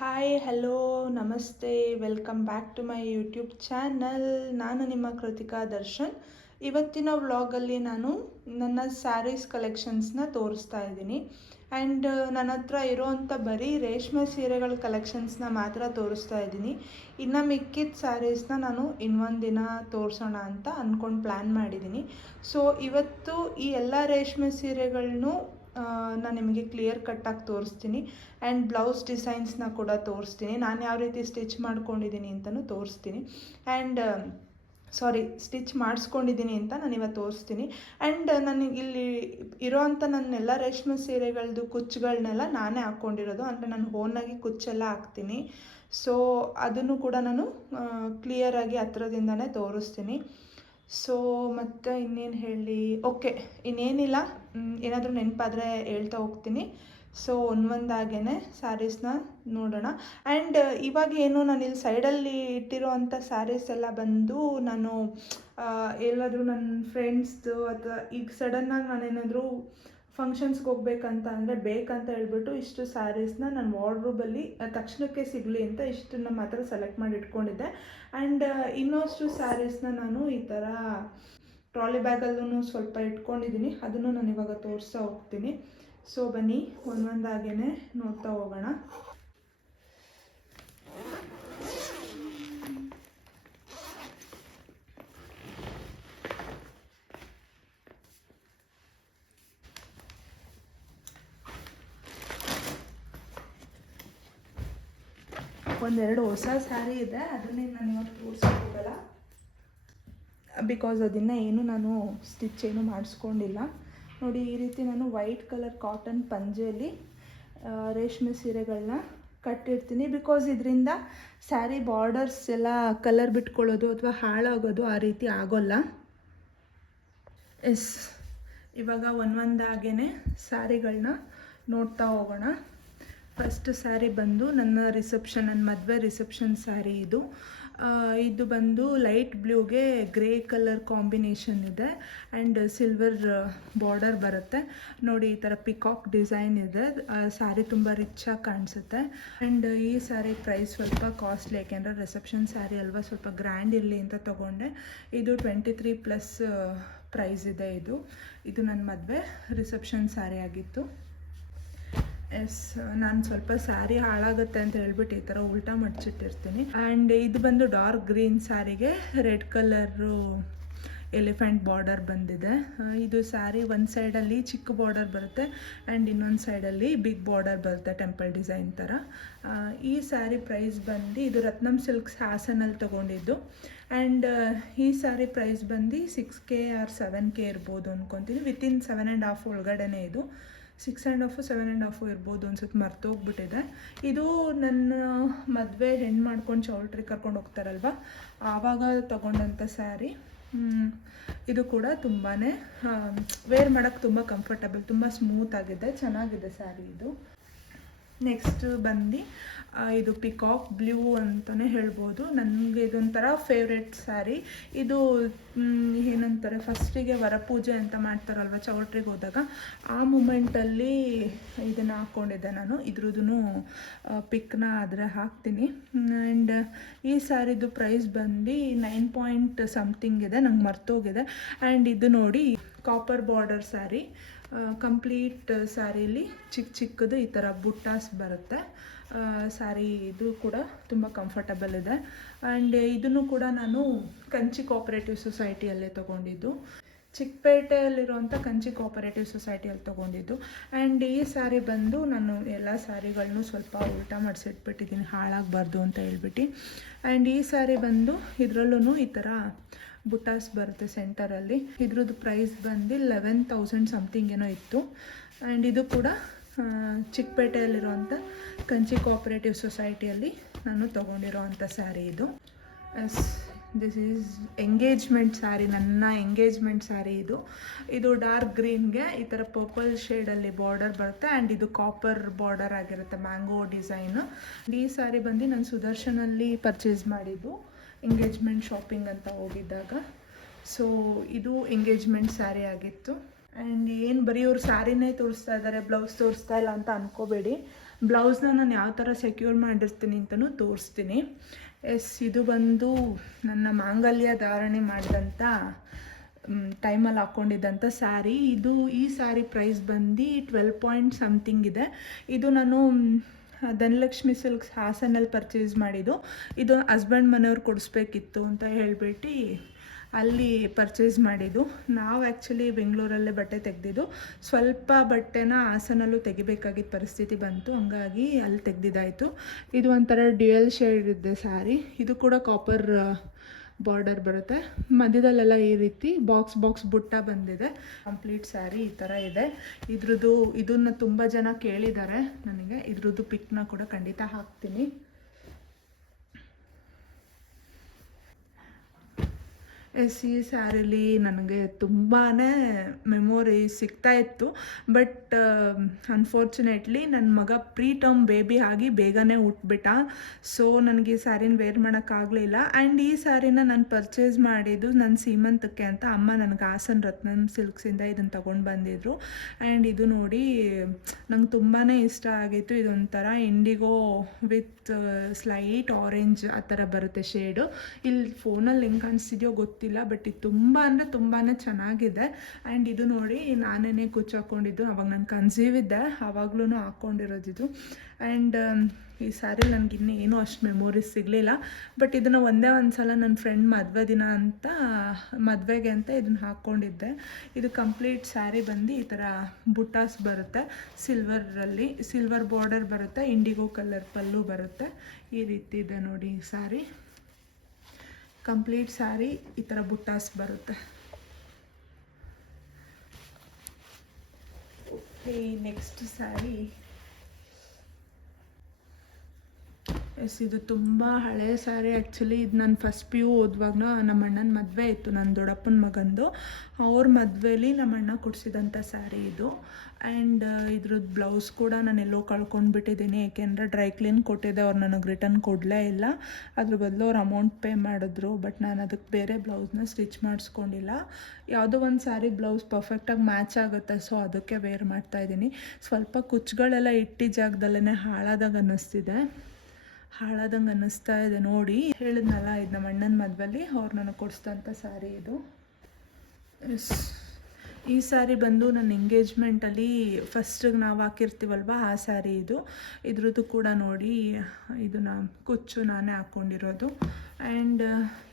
Hi hello ನಮಸ್ತೆ welcome back to my YouTube channel. ನಾನು ನಿಮ್ಮ ಕೃತಿಕಾ ದರ್ಶನ್. ಇವತ್ತಿನ ವ್ಲಾಗಲ್ಲಿ ನಾನು ನನ್ನ ಸ್ಯಾರೀಸ್ ಕಲೆಕ್ಷನ್ಸ್ನ ತೋರಿಸ್ತಾ ಇದ್ದೀನಿ. ಆ್ಯಂಡ್ ನನ್ನ ಹತ್ರ ಇರೋವಂಥ ಬರೀ ರೇಷ್ಮೆ ಸೀರೆಗಳ ಕಲೆಕ್ಷನ್ಸ್ನ ಮಾತ್ರ ತೋರಿಸ್ತಾ ಇದ್ದೀನಿ. ಇನ್ನು ಮಿಕ್ಕಿದ ಸ್ಯಾರೀಸ್ನ ನಾನು ಇನ್ನೊಂದು ದಿನ ತೋರಿಸೋಣ ಅಂತ ಅಂದ್ಕೊಂಡು ಪ್ಲ್ಯಾನ್ ಮಾಡಿದ್ದೀನಿ. ಸೊ ಇವತ್ತು ಈ ಎಲ್ಲ ರೇಷ್ಮೆ ಸೀರೆಗಳನ್ನೂ ನಾನು ನಿಮಗೆ ಕ್ಲಿಯರ್ ಕಟ್ಟಾಗಿ ತೋರಿಸ್ತೀನಿ. ಆ್ಯಂಡ್ ಬ್ಲೌಸ್ ಡಿಸೈನ್ಸ್ನ ಕೂಡ ತೋರಿಸ್ತೀನಿ. ನಾನು ಯಾವ ರೀತಿ ಸ್ಟಿಚ್ ಮಾಡ್ಕೊಂಡಿದ್ದೀನಿ ಅಂತಲೂ ತೋರಿಸ್ತೀನಿ. ಆ್ಯಂಡ್ ಸ್ಟಿಚ್ ಮಾಡಿಸ್ಕೊಂಡಿದ್ದೀನಿ ಅಂತ ನಾನು ಇವತ್ತು ತೋರಿಸ್ತೀನಿ. ಆ್ಯಂಡ್ ನನಗೆ ಇಲ್ಲಿ ಇರೋವಂಥ ನನ್ನೆಲ್ಲ ರೇಷ್ಮೆ ಸೀರೆಗಳದ್ದು ಕುಚ್ಚುಗಳನ್ನೆಲ್ಲ ನಾನೇ ಹಾಕ್ಕೊಂಡಿರೋದು, ಅಂದರೆ ನಾನು ಓನಾಗಿ ಕುಚ್ಚೆಲ್ಲ ಹಾಕ್ತೀನಿ. ಸೊ ಅದನ್ನು ಕೂಡ ನಾನು ಕ್ಲಿಯರಾಗಿ ಹತ್ರದಿಂದನೇ ತೋರಿಸ್ತೀನಿ. ಸೊ ಮತ್ತು ಇನ್ನೇನು ಹೇಳಿ, ಓಕೆ ಇನ್ನೇನಿಲ್ಲ, ಏನಾದರೂ ನೆನಪಾದರೆ ಹೇಳ್ತಾ ಹೋಗ್ತೀನಿ. ಸೊ ಒಂದೊಂದಾಗೇ ಸ್ಯಾರೀಸ್ನ ನೋಡೋಣ. ಆ್ಯಂಡ್ ಇವಾಗ ಏನು ನಾನು ಇಲ್ಲಿ ಸೈಡಲ್ಲಿ ಇಟ್ಟಿರೋ ಅಂಥ ಸ್ಯಾರೀಸ್ ಎಲ್ಲ ಬಂದು ನಾನು ಎಲ್ಲಾದರೂ ನನ್ನ ಫ್ರೆಂಡ್ಸ್ದು ಅಥವಾ ಈಗ ಸಡನ್ನಾಗಿ ನಾನೇನಾದರೂ ಫಂಕ್ಷನ್ಸ್ಗೆ ಹೋಗ್ಬೇಕಂತ ಅಂದರೆ ಬೇಕಂತ ಹೇಳ್ಬಿಟ್ಟು ಇಷ್ಟು ಸ್ಯಾರೀಸ್ನ ನಾನು ವಾರ್ಡ್ರೋಬಲ್ಲಿ ತಕ್ಷಣಕ್ಕೆ ಸಿಗಲಿ ಅಂತ ಇಷ್ಟನ್ನು ಮಾತ್ರ ಸೆಲೆಕ್ಟ್ ಮಾಡಿ ಇಟ್ಕೊಂಡಿದ್ದೆ. ಆ್ಯಂಡ್ ಇನ್ನಷ್ಟು ಸ್ಯಾರೀಸ್ನ ನಾನು ಈ ಥರ ಟ್ರಾಲಿ ಬ್ಯಾಗಲ್ಲೂ ಸ್ವಲ್ಪ ಇಟ್ಕೊಂಡಿದ್ದೀನಿ. ಅದನ್ನು ನಾನು ಇವಾಗ ತೋರಿಸ್ತಾ ಹೋಗ್ತೀನಿ. ಸೊ ಬನ್ನಿ ಒಂದೊಂದಾಗೇ ನೋಡ್ತಾ ಹೋಗೋಣ. ಒಂದೆರಡು ಹೊಸ ಸ್ಯಾರಿ ಇದೆ, ಅದನ್ನೇ ನಾನು ಇವತ್ತು ತೋರಿಸ್ಕೋಗಲ್ಲ, ಬಿಕಾಸ್ ಅದನ್ನು ಏನು ನಾನು ಸ್ಟಿಚ್ ಏನು ಮಾಡಿಸ್ಕೊಂಡಿಲ್ಲ. ನೋಡಿ, ಈ ರೀತಿ ನಾನು ವೈಟ್ ಕಲರ್ ಕಾಟನ್ ಪಂಜೆಯಲ್ಲಿ ರೇಷ್ಮೆ ಸೀರೆಗಳನ್ನ ಕಟ್ಟಿರ್ತೀನಿ. ಬಿಕಾಸ್ ಇದರಿಂದ ಸ್ಯಾರಿ ಬಾರ್ಡರ್ಸ್ ಎಲ್ಲ ಕಲರ್ ಬಿಟ್ಕೊಳ್ಳೋದು ಅಥವಾ ಹಾಳಾಗೋದು ಆ ರೀತಿ ಆಗೋಲ್ಲ. ಇವಾಗ ಒಂದೊಂದಾಗೇ ಸ್ಯಾರಿಗಳನ್ನ ನೋಡ್ತಾ ಹೋಗೋಣ. ಫಸ್ಟ್ ಸ್ಯಾರಿ ಬಂದು ನನ್ನ ಮದುವೆ ರಿಸೆಪ್ಷನ್ ಸ್ಯಾರಿ ಇದು. ಇದು ಬಂದು ಲೈಟ್ ಬ್ಲೂಗೆ ಗ್ರೇ ಕಲರ್ ಕಾಂಬಿನೇಷನ್ ಇದೆ ಆ್ಯಂಡ್ ಸಿಲ್ವರ್ ಬಾರ್ಡರ್ ಬರುತ್ತೆ. ನೋಡಿ, ಈ ಥರ ಪಿಕಾಕ್ ಡಿಸೈನ್ ಇದೆ. ಸ್ಯಾರಿ ತುಂಬ ರಿಚ್ಚಾಗಿ ಕಾಣಿಸುತ್ತೆ. ಆ್ಯಂಡ್ ಈ ಸ್ಯಾರಿ ಪ್ರೈಸ್ ಸ್ವಲ್ಪ ಕಾಸ್ಟ್ಲಿ, ಯಾಕೆಂದರೆ ರಿಸೆಪ್ಷನ್ ಸ್ಯಾರಿ ಅಲ್ವಾ, ಸ್ವಲ್ಪ ಗ್ರ್ಯಾಂಡ್ ಇರಲಿ ಅಂತ ತೊಗೊಂಡೆ. ಇದು 23+ ಪ್ರೈಸ್ ಇದೆ. ಇದು ನನ್ನ ಮದುವೆ ರಿಸೆಪ್ಷನ್ ಸ್ಯಾರಿ ಆಗಿತ್ತು. ನಾನು ಸ್ವಲ್ಪ ಸ್ಯಾರಿ ಹಾಳಾಗುತ್ತೆ ಅಂತ ಹೇಳ್ಬಿಟ್ಟು ಈ ಥರ ಉಲ್ಟಾ ಮಡ್ಚಿಟ್ಟಿರ್ತೀನಿ. ಆ್ಯಂಡ್ ಇದು ಬಂದು ಡಾರ್ಕ್ ಗ್ರೀನ್ ಸ್ಯಾರಿಗೆ ರೆಡ್ ಕಲರು ಎಲಿಫೆಂಟ್ ಬಾರ್ಡರ್ ಬಂದಿದೆ. ಇದು ಸ್ಯಾರಿ ಒಂದು ಸೈಡಲ್ಲಿ ಚಿಕ್ಕ ಬಾರ್ಡರ್ ಬರುತ್ತೆ ಆ್ಯಂಡ್ ಇನ್ನೊಂದು ಸೈಡಲ್ಲಿ ಬಿಗ್ ಬಾರ್ಡರ್ ಬರುತ್ತೆ, ಟೆಂಪಲ್ ಡಿಸೈನ್ ಥರ. ಈ ಸ್ಯಾರಿ ಪ್ರೈಸ್ ಬಂದು, ಇದು ರತ್ನಂ ಸಿಲ್ಕ್ಸ್ ಹಾಸನಲ್ಲಿ ತೊಗೊಂಡಿದ್ದು. ಆ್ಯಂಡ್ ಈ ಸ್ಯಾರಿ ಪ್ರೈಸ್ ಬಂದು 6K ಆರ್ 7K ಇರ್ಬೋದು ಅಂದ್ಕೊತೀನಿ. ವಿತಿನ್ 7.5 ಒಳಗಡೆ ಇದು 6.5 7.5 ಇರ್ಬೋದು ಅನ್ಸುತ್ತೆ, ಮರ್ತೋಗ್ಬಿಟ್ಟಿದೆ. ಇದು ನನ್ನ ಮದುವೆ ಹೆಣ್ಣು ಮಾಡ್ಕೊಂಡು ಚೌಲ್ಟ್ರಿ ಕರ್ಕೊಂಡು ಹೋಗ್ತಾರಲ್ವ, ಆವಾಗ ತೊಗೊಂಡಂಥ ಸ್ಯಾರಿ. ಇದು ಕೂಡ ತುಂಬಾ ವೇರ್ ಮಾಡೋಕ್ಕೆ ತುಂಬ ಕಂಫರ್ಟಬಲ್, ತುಂಬ ಸ್ಮೂತ್ ಆಗಿದೆ, ಚೆನ್ನಾಗಿದೆ ಸ್ಯಾರಿ ಇದು. ನೆಕ್ಸ್ಟ್ ಬಂದು ಇದು ಪಿಕಾಕ್ ಬ್ಲೂ ಅಂತಲೇ ಹೇಳ್ಬೋದು. ನನಗೆ ಇದೊಂಥರ ಫೇವ್ರೆಟ್ ಸ್ಯಾರಿ. ಇದು ಏನಂತಾರೆ, ಫಸ್ಟಿಗೆ ವರಪೂಜೆ ಅಂತ ಮಾಡ್ತಾರಲ್ವ ಚೌಲ್ಟ್ರಿಗೆ ಹೋದಾಗ, ಆ ಮೂಮೆಂಟಲ್ಲಿ ಇದನ್ನು ಹಾಕ್ಕೊಂಡಿದ್ದೆ ನಾನು. ಇದ್ರದ್ದು ಪಿಕ್ನ ಆದರೆ ಹಾಕ್ತೀನಿ. ಆ್ಯಂಡ್ ಈ ಸ್ಯಾರಿದು ಪ್ರೈಸ್ ಬಂದು 9 ಸಮಥಿಂಗ್ ಇದೆ, ನಂಗೆ ಮರ್ತೋಗಿದೆ. ಆ್ಯಂಡ್ ಇದು ನೋಡಿ, ಕಾಪರ್ ಬಾರ್ಡರ್ ಸ್ಯಾರಿ, ಕಂಪ್ಲೀಟ್ ಸ್ಯಾರಿಲಿ ಚಿಕ್ಕದು ಈ ಥರ ಬುಟ್ಟಾಸ್ ಬರುತ್ತೆ. ಸ್ಯಾರಿ ಇದು ಕೂಡ ತುಂಬ ಕಂಫರ್ಟಬಲ್ ಇದೆ. ಆ್ಯಂಡ್ ಇದನ್ನು ಕೂಡ ನಾನು ಕಂಚಿ ಕೋಆಪರೇಟಿವ್ ಸೊಸೈಟಿಯಲ್ಲೇ ತೊಗೊಂಡಿದ್ದು, ಚಿಕ್ಕಪೇಟೆಯಲ್ಲಿರುವಂಥ ಕಂಚಿ ಕೋಆಪರೇಟಿವ್ ಸೊಸೈಟಿಯಲ್ಲಿ ತೊಗೊಂಡಿದ್ದು. ಆ್ಯಂಡ್ ಈ ಸ್ಯಾರಿ ಬಂದು ನಾನು ಎಲ್ಲ ಸ್ಯಾರಿಗಳನ್ನೂ ಸ್ವಲ್ಪ ಉಲ್ಟಾ ಮಾಡಿಸಿಟ್ಬಿಟ್ಟಿದ್ದೀನಿ, ಹಾಳಾಗಬಾರ್ದು ಅಂತ ಹೇಳ್ಬಿಟ್ಟು. ಆ್ಯಂಡ್ ಈ ಸ್ಯಾರಿ ಬಂದು ಇದರಲ್ಲೂ ಈ ಥರ ಬುಟ್ಟಾಸ್ ಬರುತ್ತೆ ಸೆಂಟರಲ್ಲಿ. ಇದ್ರದ್ದು ಪ್ರೈಸ್ ಬಂದು 11,000 ಸಮಥಿಂಗ್ ಏನೋ ಇತ್ತು. ಆ್ಯಂಡ್ ಇದು ಕೂಡ ಚಿಕ್ಕಪೇಟೆಯಲ್ಲಿರುವಂಥ ಕಂಚಿ ಕೋಆಪರೇಟಿವ್ ಸೊಸೈಟಿಯಲ್ಲಿ ನಾನು ತೊಗೊಂಡಿರೋ ಅಂಥ ಸ್ಯಾರಿ ಇದು. ದಿಸ್ ಈಸ್ ಎಂಗೇಜ್ಮೆಂಟ್ ಸ್ಯಾರಿ, ನನ್ನ ಎಂಗೇಜ್ಮೆಂಟ್ ಸ್ಯಾರಿ ಇದು. ಇದು ಡಾರ್ಕ್ ಗ್ರೀನ್ಗೆ ಈ ಥರ ಪರ್ಪಲ್ ಶೇಡಲ್ಲಿ ಬಾರ್ಡರ್ ಬರುತ್ತೆ ಆ್ಯಂಡ್ ಇದು ಕಾಪರ್ ಬಾರ್ಡರ್ ಆಗಿರುತ್ತೆ, ಮ್ಯಾಂಗೋ ಡಿಸೈನು. ಈ ಸ್ಯಾರಿ ಬಂದು ನಾನು ಸುದರ್ಶನಲ್ಲಿ ಪರ್ಚೇಸ್ ಮಾಡಿದ್ದು ಎಂಗೇಜ್ಮೆಂಟ್ ಶಾಪಿಂಗ್ ಅಂತ ಹೋಗಿದ್ದಾಗ. ಸೊ ಇದು ಎಂಗೇಜ್ಮೆಂಟ್ ಸ್ಯಾರಿ ಆಗಿತ್ತು. ಆ್ಯಂಡ್ ಏನು ಬರೀ ಅವ್ರು ಸ್ಯಾರಿನೇ ತೋರಿಸ್ತಾ ಇದ್ದಾರೆ, ಬ್ಲೌಸ್ ತೋರಿಸ್ತಾ ಇಲ್ಲ ಅಂತ ಅಂದ್ಕೋಬೇಡಿ. ಬ್ಲೌಸ್ನ ನಾನು ಯಾವ ಥರ ಸೆಕ್ಯೂರ್ ಮಾಡಿರ್ತೀನಿ ಅಂತಲೂ ತೋರಿಸ್ತೀನಿ. ಇದು ಬಂದು ನನ್ನ ಮಾಂಗಲ್ಯ ಧಾರಣೆ ಮಾಡಿದಂಥ ಟೈಮಲ್ಲಿ ಹಾಕ್ಕೊಂಡಿದ್ದಂಥ ಸ್ಯಾರಿ. ಈ ಸ್ಯಾರಿ ಪ್ರೈಸ್ ಬಂದು 12 ಪಾಯಿಂಟ್ ಸಮಥಿಂಗ್ ಇದೆ. ಇದು ನಾನು ಧನಲಕ್ಷ್ಮಿ ಸಿಲ್ಕ್ಸ್ ಹಾಸನಲ್ಲಿ ಪರ್ಚೇಸ್ ಮಾಡಿದ್ದು. ಇದು ಹಸ್ಬೆಂಡ್ ಮನೆಯವ್ರು ಕೊಡಿಸ್ಬೇಕಿತ್ತು ಅಂತ ಹೇಳಿಬಿಟ್ಟು ಅಲ್ಲಿ ಪರ್ಚೇಸ್ ಮಾಡಿದ್ದು. ನಾವು ಆ್ಯಕ್ಚುಲಿ ಬೆಂಗಳೂರಲ್ಲೇ ಬಟ್ಟೆ ತೆಗೆದಿದ್ದು. ಸ್ವಲ್ಪ ಬಟ್ಟೆನ ಹಾಸನಲ್ಲೂ ತೆಗಿಬೇಕಾಗಿದ್ದ ಪರಿಸ್ಥಿತಿ ಬಂತು, ಹಂಗಾಗಿ ಅಲ್ಲಿ ತೆಗೆದಿದ್ದಾಯಿತು. ಇದು ಒಂಥರ ಡ್ಯುಯಲ್ ಶೇಡ್ ಇದೆ ಸ್ಯಾರಿ. ಇದು ಕೂಡ ಕಾಪರ್ ಬಾರ್ಡರ್ ಬರುತ್ತೆ. ಮಧ್ಯದಲ್ಲೆಲ್ಲ ಈ ರೀತಿ ಬಾಕ್ಸ್ ಬುಟ್ಟ ಬಂದಿದೆ. ಕಂಪ್ಲೀಟ್ ಸ್ಯಾರಿ ಈ ಥರ ಇದೆ. ಇದನ್ನು ತುಂಬ ಜನ ಕೇಳಿದ್ದಾರೆ ನನಗೆ. ಇದ್ರದ್ದು ಪಿಕ್ನ ಕೂಡ ಖಂಡಿತ ಹಾಕ್ತೀನಿ. ಈ ಸ್ಯಾರಿಲಿ ನನಗೆ ತುಂಬಾ ಮೆಮೊರಿ ಸಿಗ್ತಾಯಿತ್ತು. ಬಟ್ ಅನ್ಫಾರ್ಚುನೇಟ್ಲಿ ನನ್ನ ಮಗ ಟರ್ಮ್ ಬೇಬಿ ಆಗಿ ಬೇಗನೆ ಹುಟ್ಬಿಟ್ಟ. ಸೊ ನನಗೆ ಈ ಸ್ಯಾರಿನ ವೇರ್ ಮಾಡೋಕ್ಕಾಗಲಿಲ್ಲ. ಆ್ಯಂಡ್ ಈ ಸ್ಯಾರಿನ ನಾನು ಪರ್ಚೇಸ್ ಮಾಡಿದ್ದು ನನ್ನ ಸೀಮಂತಕ್ಕೆ ಅಂತ ಅಮ್ಮ ನನಗೆ ಹಾಸನ್ ರತ್ನಂ ಸಿಲ್ಕ್ಸಿಂದ ಇದನ್ನು ತೊಗೊಂಡು ಬಂದಿದ್ರು. ಆ್ಯಂಡ್ ಇದು ನೋಡಿ ನಂಗೆ ತುಂಬಾ ಇಷ್ಟ ಆಗಿತ್ತು. ಇದೊಂಥರ ಇಂಡಿಗೋ ವಿತ್ ಸ್ಲೈಟ್ ಆರೆಂಜ್ ಆ ಥರ ಬರುತ್ತೆ ಶೇಡು. ಇಲ್ಲಿ ಫೋನಲ್ಲಿ ಹೆಂಗೆ ಕಾಣಿಸ್ತಿದೆಯೋ ಗೊತ್ತಿಲ್ಲ, ಬಟ್ ಇದು ತುಂಬ ಅಂದರೆ ತುಂಬಾ ಚೆನ್ನಾಗಿದೆ. ಆ್ಯಂಡ್ ಇದು ನೋಡಿ ನಾನೇ ಕುಚ್ಚು ಹಾಕ್ಕೊಂಡಿದ್ದು. ಅವಾಗ ನಾನು ಕನ್ಸೀವ್ ಇದ್ದೆ, ಆವಾಗ್ಲೂ ಹಾಕ್ಕೊಂಡಿರೋದಿದು. ಆ್ಯಂಡ್ ಈ ಸ್ಯಾರಿ ನನಗೆ ಇನ್ನೂ ಏನೂ ಅಷ್ಟು ಮೆಮೊರೀಸ್ ಸಿಗಲಿಲ್ಲ. ಬಟ್ ಇದನ್ನು ಒಂದೇ ಒಂದು ಸಲ ನನ್ನ ಫ್ರೆಂಡ್ ಮದುವೆ ದಿನ ಅಂತ ಮದುವೆಗೆ ಅಂತ ಇದನ್ನು ಹಾಕ್ಕೊಂಡಿದ್ದೆ. ಇದು ಕಂಪ್ಲೀಟ್ ಸ್ಯಾರಿ ಬಂದು ಈ ಥರ ಬುಟ್ಟಾಸ್ ಬರುತ್ತೆ. ಸಿಲ್ವರ್ ಬಾರ್ಡರ್ ಬರುತ್ತೆ, ಇಂಡಿಗೋ ಕಲರ್ ಪಲ್ಲು ಬರುತ್ತೆ. ಈ ರೀತಿ ಇದೆ ನೋಡಿ ಸ್ಯಾರಿ. ಕಂಪ್ಲೀಟ್ ಸ್ಯಾರಿ ಈ ಥರ ಬುಟ್ಟಾಸ್ ಬರುತ್ತೆ. Okay, next sari. ಇದು ತುಂಬ ಹಳೆಯ ಸ್ಯಾರಿ. ಆ್ಯಕ್ಚುಲಿ ಇದು ನಾನು ಫಸ್ಟ್ PU ಓದುವಾಗ ನಮ್ಮ ಅಣ್ಣನ ಮದುವೆ ಇತ್ತು, ನನ್ನ ದೊಡ್ಡಪ್ಪನ ಮಗಂದು. ಅವ್ರ ಮದುವೆಲಿ ನಮ್ಮ ಅಣ್ಣ ಕೊಡಿಸಿದಂಥ ಸ್ಯಾರಿ ಇದು. ಆ್ಯಂಡ್ ಇದ್ರದ್ದು ಬ್ಲೌಸ್ ಕೂಡ ನಾನು ಎಲ್ಲೋ ಕಳ್ಕೊಂಡ್ಬಿಟ್ಟಿದ್ದೀನಿ. ಏಕೆಂದರೆ ಡ್ರೈ ಕ್ಲೀನ್ ಕೊಟ್ಟಿದ್ದೆ, ಅವ್ರು ನನಗೆ ರಿಟರ್ನ್ ಕೊಡಲೇ ಇಲ್ಲ. ಅದ್ರ ಬದಲು ಅವ್ರು ಅಮೌಂಟ್ ಪೇ ಮಾಡಿದ್ರು. ಬಟ್ ನಾನು ಅದಕ್ಕೆ ಬೇರೆ ಬ್ಲೌಸ್ನ ಸ್ಟಿಚ್ ಮಾಡಿಸ್ಕೊಂಡಿಲ್ಲ. ಯಾವುದೋ ಒಂದು ಸ್ಯಾರಿ ಬ್ಲೌಸ್ ಪರ್ಫೆಕ್ಟಾಗಿ ಮ್ಯಾಚ್ ಆಗುತ್ತೆ, ಸೊ ಅದಕ್ಕೆ ವೇರ್ ಮಾಡ್ತಾಯಿದ್ದೀನಿ. ಸ್ವಲ್ಪ ಕುಚ್ಚುಗಳೆಲ್ಲ ಇಟ್ಟಿದ್ದ ಜಾಗದಲ್ಲೇ ಹಾಳಾದಂಗೆ ಅನ್ನಿಸ್ತಾ ಇದೆ ನೋಡಿ. ಹೇಳಿದ್ನಲ್ಲ, ಇದು ನಮ್ಮ ಅಣ್ಣನ ಮದುವೆಲಿ ಅವ್ರು ನನಗೆ ಕೊಡಿಸಿದಂಥ ಸ್ಯಾರಿ ಇದು. ಈ ಸ್ಯಾರಿ ಬಂದು ನನ್ನ ಎಂಗೇಜ್ಮೆಂಟಲ್ಲಿ ಫಸ್ಟಿಗೆ ನಾವು ಹಾಕಿರ್ತೀವಲ್ವ ಆ ಸ್ಯಾರಿ ಇದು. ಇದ್ರದ್ದು ಕೂಡ ನೋಡಿ, ಇದನ್ನು ಕುಚ್ಚು ನಾನೇ ಹಾಕ್ಕೊಂಡಿರೋದು. ಆ್ಯಂಡ್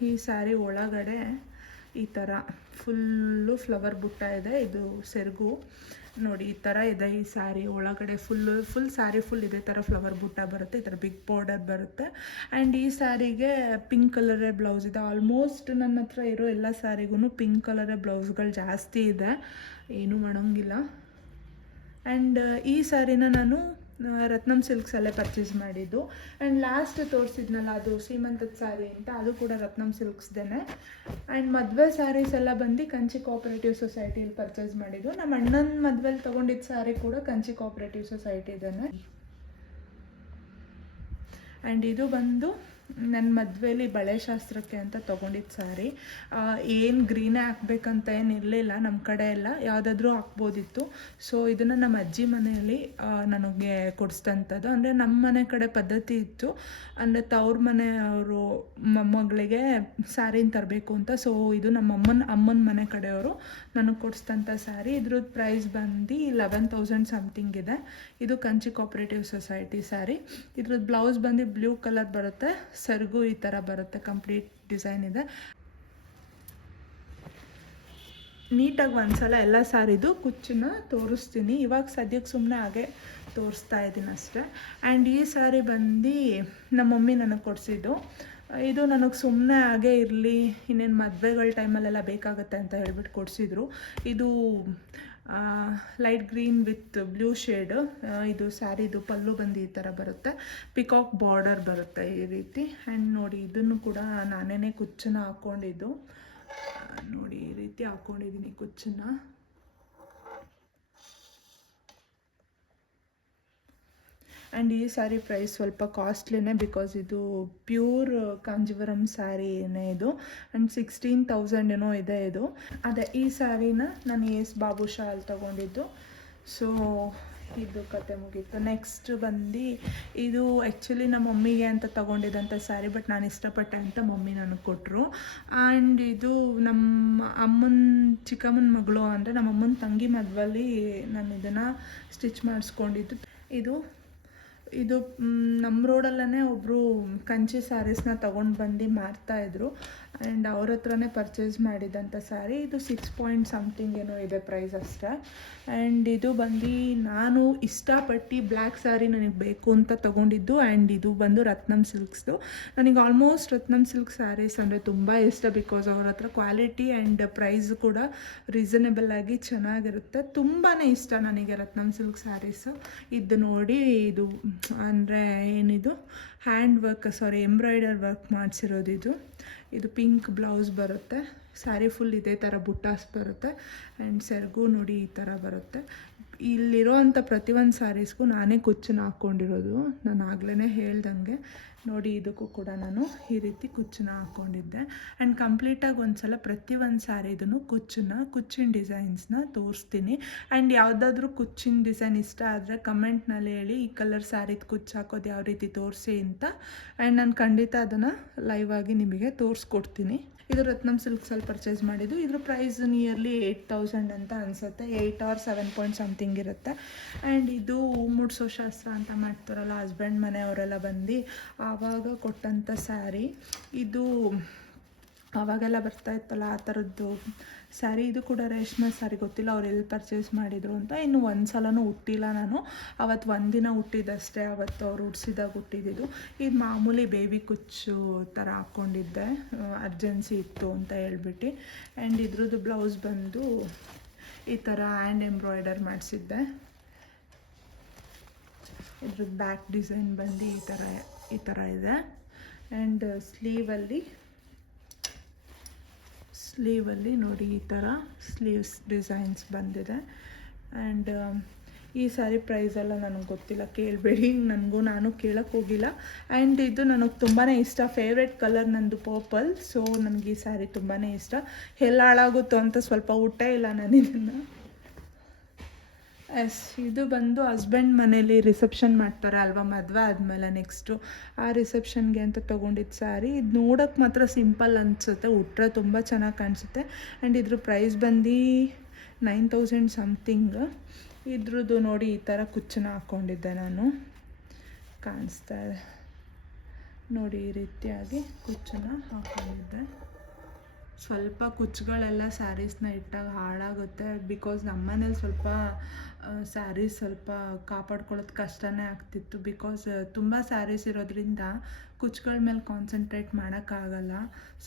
ಈ ಸ್ಯಾರಿ ಒಳಗಡೆ ಈ ಥರ ಫುಲ್ಲು ಫ್ಲವರ್ ಬುಟ್ಟ ಇದೆ. ಇದು ಸೆರಗು ನೋಡಿ ಈ ಥರ ಇದೆ. ಈ ಸ್ಯಾರಿ ಒಳಗಡೆ ಫುಲ್ ಸ್ಯಾರಿ ಫುಲ್ ಇದೇ ಥರ ಫ್ಲವರ್ ಬುಟ್ಟ ಬರುತ್ತೆ. ಈ ಥರ ಬಿಗ್ ಬಾರ್ಡರ್ ಬರುತ್ತೆ. ಆ್ಯಂಡ್ ಈ ಸ್ಯಾರಿಗೆ ಪಿಂಕ್ ಕಲರೇ ಬ್ಲೌಸ್ ಇದೆ. ಆಲ್ಮೋಸ್ಟ್ ನನ್ನ ಹತ್ರ ಇರೋ ಎಲ್ಲ ಸ್ಯಾರಿಗೂ ಪಿಂಕ್ ಕಲರೇ ಬ್ಲೌಸ್ಗಳು ಜಾಸ್ತಿ ಇದೆ, ಏನೂ ಮಾಡೋಂಗಿಲ್ಲ. ಆ್ಯಂಡ್ ಈ ಸ್ಯಾರಿನ ನಾನು ರತ್ನಂ ಸಿಲ್ಕ್ಸಲ್ಲೇ ಪರ್ಚೇಸ್ ಮಾಡಿದ್ದು. ಆ್ಯಂಡ್ ಲಾಸ್ಟ್ ತೋರಿಸಿದ್ನಲ್ಲ, ಅದು ಸೀಮಂತದ ಸ್ಯಾರಿ ಅಂತ, ಅದು ಕೂಡ ರತ್ನಂ ಸಿಲ್ಕ್ಸ್ದೇನೆ. ಆ್ಯಂಡ್ ಮದುವೆ ಸ್ಯಾರೀಸ್ ಎಲ್ಲ ಬಂದು ಕಂಚಿ ಕೋಆಪರೇಟಿವ್ ಸೊಸೈಟಿಯಲ್ಲಿ ಪರ್ಚೇಸ್ ಮಾಡಿದ್ದು. ನಮ್ಮ ಅಣ್ಣನ ಮದುವೆಲಿ ತೊಗೊಂಡಿದ್ದ ಸ್ಯಾರಿ ಕೂಡ ಕಂಚಿ ಕೋಆಪರೇಟಿವ್ ಸೊಸೈಟಿದೇನೆ. ಆ್ಯಂಡ್ ಇದು ಬಂದು ನನ್ನ ಮದುವೆಲಿ ಬಳೆ ಶಾಸ್ತ್ರಕ್ಕೆ ಅಂತ ತೊಗೊಂಡಿದ್ದು ಸ್ಯಾರಿ. ಏನು ಗ್ರೀನೇ ಹಾಕ್ಬೇಕಂತ ಏನಿರಲಿಲ್ಲ ನಮ್ಮ ಕಡೆ ಎಲ್ಲ, ಯಾವುದಾದ್ರೂ ಹಾಕ್ಬೋದಿತ್ತು. ಸೊ ಇದನ್ನು ನಮ್ಮ ಅಜ್ಜಿ ಮನೆಯಲ್ಲಿ ನನಗೆ ಕೊಡಿಸಿದಂಥದ್ದು. ಅಂದರೆ ನಮ್ಮ ಮನೆ ಕಡೆ ಪದ್ಧತಿ ಇತ್ತು, ಅಂದರೆ ತವ್ರ ಮನೆಯವರು ಮೊಮ್ಮಗಳಿಗೆ ಸ್ಯಾರಿನ ತರಬೇಕು ಅಂತ. ಸೊ ಇದು ನಮ್ಮ ಅಮ್ಮನ ಮನೆ ಕಡೆಯವರು ನನಗೆ ಕೊಡಿಸಿದಂಥ ಸ್ಯಾರಿ. ಇದ್ರದ್ದು ಪ್ರೈಸ್ ಬಂದು 11,000 ಸಮಥಿಂಗ್ ಇದೆ. ಇದು ಕಂಚಿ ಕೋಆಪರೇಟಿವ್ ಸೊಸೈಟಿ ಸ್ಯಾರಿ. ಇದ್ರದ್ದು ಬ್ಲೌಸ್ ಬಂದು ಬ್ಲೂ ಕಲರ್ ಬರುತ್ತೆ, ಸೆರಗು ಈ ಥರ ಬರುತ್ತೆ, ಕಂಪ್ಲೀಟ್ ಡಿಸೈನ್ ಇದೆ. ನೀಟಾಗಿ ಒಂದ್ಸಲ ಎಲ್ಲ ಸ್ಯಾರಿದು ಕುಚ್ಚನ್ನ ತೋರಿಸ್ತೀನಿ. ಇವಾಗ ಸದ್ಯಕ್ಕೆ ಸುಮ್ಮನೆ ಹಾಗೆ ತೋರಿಸ್ತಾ ಇದ್ದೀನಿ ಅಷ್ಟೇ. ಆ್ಯಂಡ್ ಈ ಸ್ಯಾರಿ ಬಂದು ನಮ್ಮ ಮಮ್ಮಿ ನನಗೆ ಕೊಡಿಸಿದ್ದು. ಇದು ನನಗೆ ಸುಮ್ಮನೆ ಹಾಗೆ ಇರಲಿ, ಇನ್ನೇನು ಮದುವೆಗಳ ಟೈಮಲ್ಲೆಲ್ಲ ಬೇಕಾಗುತ್ತೆ ಅಂತ ಹೇಳ್ಬಿಟ್ಟು ಕೊಡಿಸಿದ್ರು. ಇದು light green with blue shade. ಇದು ಸ್ಯಾರಿದು ಪಲ್ಲು ಬಂದು ಈ ಥರ ಬರುತ್ತೆ, ಪಿಕಾಕ್ ಬಾರ್ಡರ್ ಬರುತ್ತೆ ಈ ರೀತಿ. ಆ್ಯಂಡ್ ನೋಡಿ, ಇದನ್ನು ಕೂಡ ನಾನೇ ಕುಚ್ಚನ್ನ ಹಾಕ್ಕೊಂಡಿದ್ದು. ನೋಡಿ ಈ ರೀತಿ ಹಾಕ್ಕೊಂಡಿದ್ದೀನಿ ಕುಚ್ಚನ್ನ. ಆ್ಯಂಡ್ ಈ ಸ್ಯಾರಿ ಪ್ರೈಸ್ ಸ್ವಲ್ಪ ಕಾಸ್ಟ್ಲಿನೇ, ಬಿಕಾಸ್ ಇದು ಪ್ಯೂರ್ ಕಾಂಜೀವರಂ ಸ್ಯಾರಿನೇ ಇದು. ಆ್ಯಂಡ್ 16,000 ಏನೋ ಇದೆ ಇದು. ಅದೇ ಈ ಸ್ಯಾರಿನ ನಾನು ಬಾಬು ಶಾಲ್ ತೊಗೊಂಡಿದ್ದು. ಸೊ ಇದು ಕತೆ ಮುಗೀತು. ನೆಕ್ಸ್ಟ್ ಬಂದು ಇದು ಆ್ಯಕ್ಚುಲಿ ನಮ್ಮ ಮಮ್ಮಿಗೆ ಅಂತ ತೊಗೊಂಡಿದ್ದಂಥ ಸ್ಯಾರಿ, ಬಟ್ ನಾನು ಇಷ್ಟಪಟ್ಟೆ ಅಂತ ಮಮ್ಮಿ ನನಗೆ ಕೊಟ್ಟರು. ಆ್ಯಂಡ್ ಇದು ನಮ್ಮ ಅಮ್ಮನ ಚಿಕ್ಕಮ್ಮನ ಮಗಳು ಅಂದರೆ ನಮ್ಮ ಅಮ್ಮನ ತಂಗಿ ಮದುವೆಯಲ್ಲಿ ನಾನು ಇದನ್ನು ಸ್ಟಿಚ್ ಮಾಡಿಸ್ಕೊಂಡಿದ್ದು. ಇದು ನಮ್ಮ ರೋಡಲ್ಲೇ ಒಬ್ಬರು ಕಂಚಿ ಸ್ಯಾರೀಸ್ನ ತೊಗೊಂಡು ಬಂದು ಮಾರ್ತಾಯಿದ್ರು. ಆ್ಯಂಡ್ ಅವ್ರ ಹತ್ರನೇ ಪರ್ಚೇಸ್ ಮಾಡಿದಂಥ ಸ್ಯಾರಿ. ಇದು 6 ಪಾಯಿಂಟ್ ಸಮಥಿಂಗ್ ಏನೋ ಇದೆ ಪ್ರೈಸ್ ಅಷ್ಟೇ. ಆ್ಯಂಡ್ ಇದು ಬಂದು ನಾನು ಇಷ್ಟಪಟ್ಟು ಬ್ಲ್ಯಾಕ್ ಸ್ಯಾರಿ ನನಗೆ ಬೇಕು ಅಂತ ತೊಗೊಂಡಿದ್ದು. ಆ್ಯಂಡ್ ಇದು ಬಂದು ರತ್ನಮ್ ಸಿಲ್ಕ್ಸ್ದು. ನನಗೆ ಆಲ್ಮೋಸ್ಟ್ ರತ್ನಮ್ ಸಿಲ್ಕ್ ಸ್ಯಾರೀಸ್ ಅಂದರೆ ತುಂಬ ಇಷ್ಟ, ಬಿಕಾಸ್ ಅವ್ರ ಹತ್ರ ಕ್ವಾಲಿಟಿ ಆ್ಯಂಡ್ ಪ್ರೈಸ್ ಕೂಡ ರೀಸನೇಬಲ್ ಆಗಿ ಚೆನ್ನಾಗಿರುತ್ತೆ. ತುಂಬಾ ಇಷ್ಟ ನನಗೆ ರತ್ನಮ್ ಸಿಲ್ಕ್ ಸ್ಯಾರೀಸು. ಇದು ನೋಡಿ, ಇದು ಅಂದರೆ ಏನಿದು ಎಂಬ್ರಾಯ್ಡರ್ ವರ್ಕ್ ಮಾಡಿಸಿರೋದು. ಇದು ಪಿಂಕ್ ಬ್ಲೌಸ್ ಬರುತ್ತೆ. ಸ್ಯಾರಿ ಫುಲ್ ಇದೇ ಥರ ಬುಟ್ಟಾಸ್ ಬರುತ್ತೆ. ಆ್ಯಂಡ್ ಸೆರಗು ನೋಡಿ ಈ ಥರ ಬರುತ್ತೆ. ಇಲ್ಲಿರೋ ಅಂಥ ಪ್ರತಿಯೊಂದು ಸ್ಯಾರೀಸ್ಗೂ ನಾನೇ ಕುಚ್ಚನ್ನು ಹಾಕ್ಕೊಂಡಿರೋದು. ನಾನು ಆಗ್ಲೇ ಹೇಳ್ದಂಗೆ ನೋಡಿ, ಇದಕ್ಕೂ ಕೂಡ ನಾನು ಈ ರೀತಿ ಕುಚ್ಚನ್ನು ಹಾಕ್ಕೊಂಡಿದ್ದೆ. ಆ್ಯಂಡ್ ಕಂಪ್ಲೀಟಾಗಿ ಒಂದು ಸಲ ಪ್ರತಿಯೊಂದು ಸ್ಯಾರಿದೂ ಕುಚ್ಚಿನ ಡಿಸೈನ್ಸ್ನ ತೋರಿಸ್ತೀನಿ. ಆ್ಯಂಡ್ ಯಾವುದಾದ್ರೂ ಕುಚ್ಚಿನ ಡಿಸೈನ್ ಇಷ್ಟ ಆದರೆ ಕಮೆಂಟ್ನಲ್ಲಿ ಹೇಳಿ, ಈ ಕಲರ್ ಸ್ಯಾರಿದು ಕುಚ್ಚು ಹಾಕೋದು ಯಾವ ರೀತಿ ತೋರಿಸಿ ಅಂತ. ಆ್ಯಂಡ್ ನಾನು ಖಂಡಿತ ಅದನ್ನು ಲೈವ್ ಆಗಿ ನಿಮಗೆ ತೋರಿಸ್ಕೊಡ್ತೀನಿ. ಇದು ರತ್ನಮ್ ಸಿಲ್ಕ್ಸಲ್ಲಿ ಪರ್ಚೇಸ್ ಮಾಡಿದ್ದು. ಇದ್ರ ಪ್ರೈಸ್ ನಿಯರ್ಲಿ 8,000 ಅಂತ ಅನಿಸುತ್ತೆ. 8 or 7 ಪಾಯಿಂಟ್ ಸಮಥಿಂಗ್ ಇರುತ್ತೆ. ಆ್ಯಂಡ್ ಇದು ಮುಡ್ಸೋ ಶಾಸ್ತ್ರ ಅಂತ ಮಾಡ್ತಾರಲ್ಲ ಹಸ್ಬೆಂಡ್ ಮನೆಯವರೆಲ್ಲ ಬಂದು ಆವಾಗ ಕೊಟ್ಟಂಥ ಸ್ಯಾರಿ. ಇದು ಆವಾಗೆಲ್ಲ ಬರ್ತಾಯಿತ್ತಲ್ಲ ಆ ಥರದ್ದು ಸ್ಯಾರಿ. ಇದು ಕೂಡ ರೇಷ್ಮೆ ಸ್ಯಾರಿ. ಗೊತ್ತಿಲ್ಲ ಅವ್ರು ಎಲ್ಲಿ ಪರ್ಚೇಸ್ ಮಾಡಿದರು ಅಂತ. ಇನ್ನು ಒಂದು ಸಲನೂ ಹುಟ್ಟಿಲ್ಲ ನಾನು. ಅವತ್ತು ಒಂದಿನ ಹುಟ್ಟಿದ್ದಷ್ಟೇ, ಅವತ್ತು ಅವ್ರು ಹುಟ್ಟಿಸಿದಾಗ ಹುಟ್ಟಿದ್ದು. ಇದು ಮಾಮೂಲಿ ಬೇಬಿ ಕುಚ್ಚು ಥರ ಹಾಕ್ಕೊಂಡಿದ್ದೆ, ಅರ್ಜೆನ್ಸಿ ಇತ್ತು ಅಂತ ಹೇಳ್ಬಿಟ್ಟು. ಆ್ಯಂಡ್ ಇದ್ರದ್ದು ಬ್ಲೌಸ್ ಬಂದು ಈ ಥರ ಹ್ಯಾಂಡ್ ಎಂಬ್ರಾಯ್ಡರ್ ಮಾಡಿಸಿದ್ದೆ. ಇದ್ರದ್ದು ಬ್ಯಾಕ್ ಡಿಸೈನ್ ಬಂದು ಈ ಥರ ಇದೆ. ಆ್ಯಂಡ್ ಸ್ಲೀವಲ್ಲಿ ನೋಡಿ ಈ ಥರ ಸ್ಲೀವ್ಸ್ ಡಿಸೈನ್ಸ್ ಬಂದಿದೆ. ಆ್ಯಂಡ್ ಈ ಸ್ಯಾರಿ ಪ್ರೈಸೆಲ್ಲ ನನಗೆ ಗೊತ್ತಿಲ್ಲ, ಕೇಳಬೇಡಿ. ನಾನು ಕೇಳೋಕ್ಕೆ ಹೋಗಿಲ್ಲ. ಆ್ಯಂಡ್ ಇದು ನನಗೆ ತುಂಬಾ ಇಷ್ಟ. ಫೇವ್ರೆಟ್ ಕಲರ್ ನಂದು ಪರ್ಪಲ್. ಸೊ ನನಗೆ ಈ ಸ್ಯಾರಿ ತುಂಬಾ ಇಷ್ಟ. ಎಲ್ಲ ಹಾಳಾಗುತ್ತೋ ಅಂತ ಸ್ವಲ್ಪ ಊಟ ಇಲ್ಲ ನಾನು ಇದನ್ನು. ಇದು ಬಂದು ಹಸ್ಬೆಂಡ್ ಮನೇಲಿ ರಿಸೆಪ್ಷನ್ ಮಾಡ್ತಾರೆ ಅಲ್ವಾ, ಮದುವೆ ಆದಮೇಲೆ ನೆಕ್ಸ್ಟು ಆ ರಿಸೆಪ್ಷನ್ಗೆ ಅಂತ ತೊಗೊಂಡಿದ್ದು ಸ್ಯಾರಿ. ಇದು ನೋಡೋಕ್ಕೆ ಮಾತ್ರ ಸಿಂಪಲ್ ಅನಿಸುತ್ತೆ, ಉಟ್ರೆ ತುಂಬ ಚೆನ್ನಾಗಿ ಕಾಣಿಸುತ್ತೆ. ಆ್ಯಂಡ್ ಇದ್ರ ಪ್ರೈಸ್ ಬಂದು 9,000 ಸಮಥಿಂಗ್. ಇದ್ರದ್ದು ನೋಡಿ ಈ ಥರ ಕುಚ್ಚನ್ನ ಹಾಕ್ಕೊಂಡಿದ್ದೆ ನಾನು. ಕಾಣಿಸ್ತಾ ಇದೆ ನೋಡಿ, ಈ ರೀತಿಯಾಗಿ ಕುಚ್ಚನ್ನ ಹಾಕ್ಕೊಂಡಿದ್ದೆ. ಸ್ವಲ್ಪ ಕುಚ್ಚುಗಳೆಲ್ಲ ಸ್ಯಾರೀಸ್ನ ಇಟ್ಟಾಗ ಹಾಳಾಗುತ್ತೆ. ಬಿಕಾಸ್ ನಮ್ಮ ಮನೇಲಿ ಸ್ವಲ್ಪ ಸ್ಯಾರೀಸ್ ಸ್ವಲ್ಪ ಕಾಪಾಡ್ಕೊಳ್ಳೋದು ಕಷ್ಟನೇ ಆಗ್ತಿತ್ತು. ಬಿಕಾಸ್ ತುಂಬ ಸ್ಯಾರೀಸ್ ಇರೋದ್ರಿಂದ ಕುಚ್ಚುಗಳ ಮೇಲೆ ಕಾನ್ಸಂಟ್ರೇಟ್ ಮಾಡೋಕ್ಕಾಗಲ್ಲ.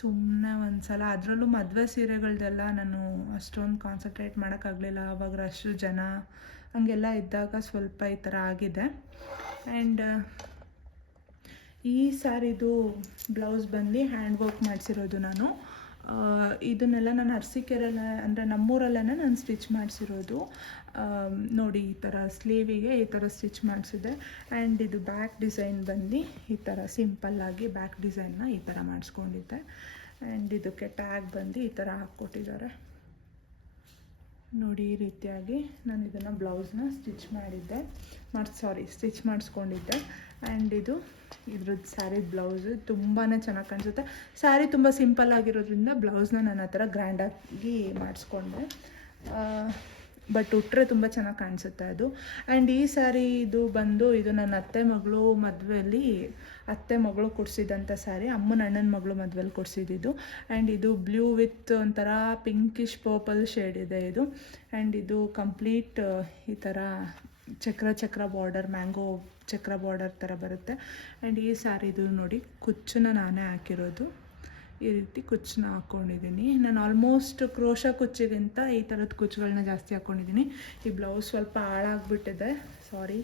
ಸುಮ್ಮನೆ ಒಂದು ಸಲ, ಅದರಲ್ಲೂ ಮದುವೆ ಸೀರೆಗಳದೆಲ್ಲ ನಾನು ಅಷ್ಟೊಂದು ಕಾನ್ಸಂಟ್ರೇಟ್ ಮಾಡೋಕ್ಕಾಗಲಿಲ್ಲ. ಆವಾಗ ರಶ್ಶು ಜನ ಹಂಗೆಲ್ಲ ಇದ್ದಾಗ ಸ್ವಲ್ಪ ಈ ಥರ ಆಗಿದೆ. ಆ್ಯಂಡ್ ಈ ಸ್ಯಾರಿದು ಬ್ಲೌಸ್ ಬಂದು ಹ್ಯಾಂಡ್ ವರ್ಕ್ ಮಾಡಿಸಿರೋದು ನಾನು. ಇದನ್ನೆಲ್ಲ ನಾನು ಅರಸೀಕೆರೆಲ್ಲ ಅಂದರೆ ನಮ್ಮೂರಲ್ಲೇ ನಾನು ಸ್ಟಿಚ್ ಮಾಡಿಸಿರೋದು. ನೋಡಿ ಈ ಥರ ಸ್ಲೀವಿಗೆ ಈ ಥರ ಸ್ಟಿಚ್ ಮಾಡಿಸಿದೆ. ಆ್ಯಂಡ್ ಇದು ಬ್ಯಾಕ್ ಡಿಸೈನ್ ಬಂದು ಈ ಥರ ಸಿಂಪಲ್ಲಾಗಿ ಬ್ಯಾಕ್ ಡಿಸೈನ್ನ ಈ ಥರ ಮಾಡಿಸ್ಕೊಂಡಿದ್ದೆ. ಆ್ಯಂಡ್ ಇದಕ್ಕೆ ಟ್ಯಾಗ್ ಬಂದು ಈ ಥರ ಹಾಕ್ಕೊಟ್ಟಿದ್ದಾರೆ ನೋಡಿ. ಈ ರೀತಿಯಾಗಿ ನಾನು ಇದನ್ನು ಬ್ಲೌಸ್ನ ಸ್ಟಿಚ್ ಮಾಡಿಸ್ಕೊಂಡಿದ್ದೆ. ಆ್ಯಂಡ್ ಇದ್ರದ್ದು ಸ್ಯಾರಿ ಬ್ಲೌಸು ತುಂಬಾ ಚೆನ್ನಾಗಿ ಕಾಣಿಸುತ್ತೆ. ಸ್ಯಾರಿ ತುಂಬ ಸಿಂಪಲ್ ಆಗಿರೋದ್ರಿಂದ ಬ್ಲೌಸ್ನ ನಾನು ಆ ಥರ ಗ್ರ್ಯಾಂಡಾಗಿ ಮಾಡಿಸ್ಕೊಂಡೆ. ಬಟ್ ಉಟ್ಟರೆ ತುಂಬ ಚೆನ್ನಾಗಿ ಕಾಣಿಸುತ್ತೆ ಅದು. ಆ್ಯಂಡ್ ಈ ಸ್ಯಾರಿ ಇದು ನನ್ನ ಅತ್ತೆ ಮಗಳು ಮದುವೆಯಲ್ಲಿ ಅತ್ತೆ ಮಗಳು ಕೊಡಿಸಿದಂಥ ಸ್ಯಾರಿ. ಅಮ್ಮನ ಅಣ್ಣನ ಮಗಳು ಮದುವೆಯಲ್ಲಿ ಕೊಡಿಸಿದ್ದು. ಆ್ಯಂಡ್ ಇದು ಬ್ಲೂ ವಿತ್ ಒಂಥರ ಪಿಂಕಿಶ್ ಪರ್ಪಲ್ ಶೇಡ್ ಇದೆ ಇದು. ಆ್ಯಂಡ್ ಇದು ಕಂಪ್ಲೀಟ್ ಈ ಥರ ಚಕ್ರ ಬಾರ್ಡರ್, ಮ್ಯಾಂಗೋ ಚಕ್ರ ಬಾರ್ಡರ್ ಥರ ಬರುತ್ತೆ. ಆ್ಯಂಡ್ ಈ ಸ್ಯಾರಿದು ನೋಡಿ ಕುಚ್ಚನ್ನ ನಾನೇ ಹಾಕಿರೋದು. ಈ ರೀತಿ ಕುಚ್ಚನ್ನ ಹಾಕ್ಕೊಂಡಿದ್ದೀನಿ ನಾನು. ಆಲ್ಮೋಸ್ಟ್ ಕ್ರೋಶ ಕುಚ್ಚಿಗಿಂತ ಈ ಥರದ ಕುಚ್ಚುಗಳನ್ನ ಜಾಸ್ತಿ ಹಾಕ್ಕೊಂಡಿದ್ದೀನಿ. ಈ ಬ್ಲೌಸ್ ಸ್ವಲ್ಪ ಹಾಳಾಗ್ಬಿಟ್ಟಿದೆ, ಸಾರಿ.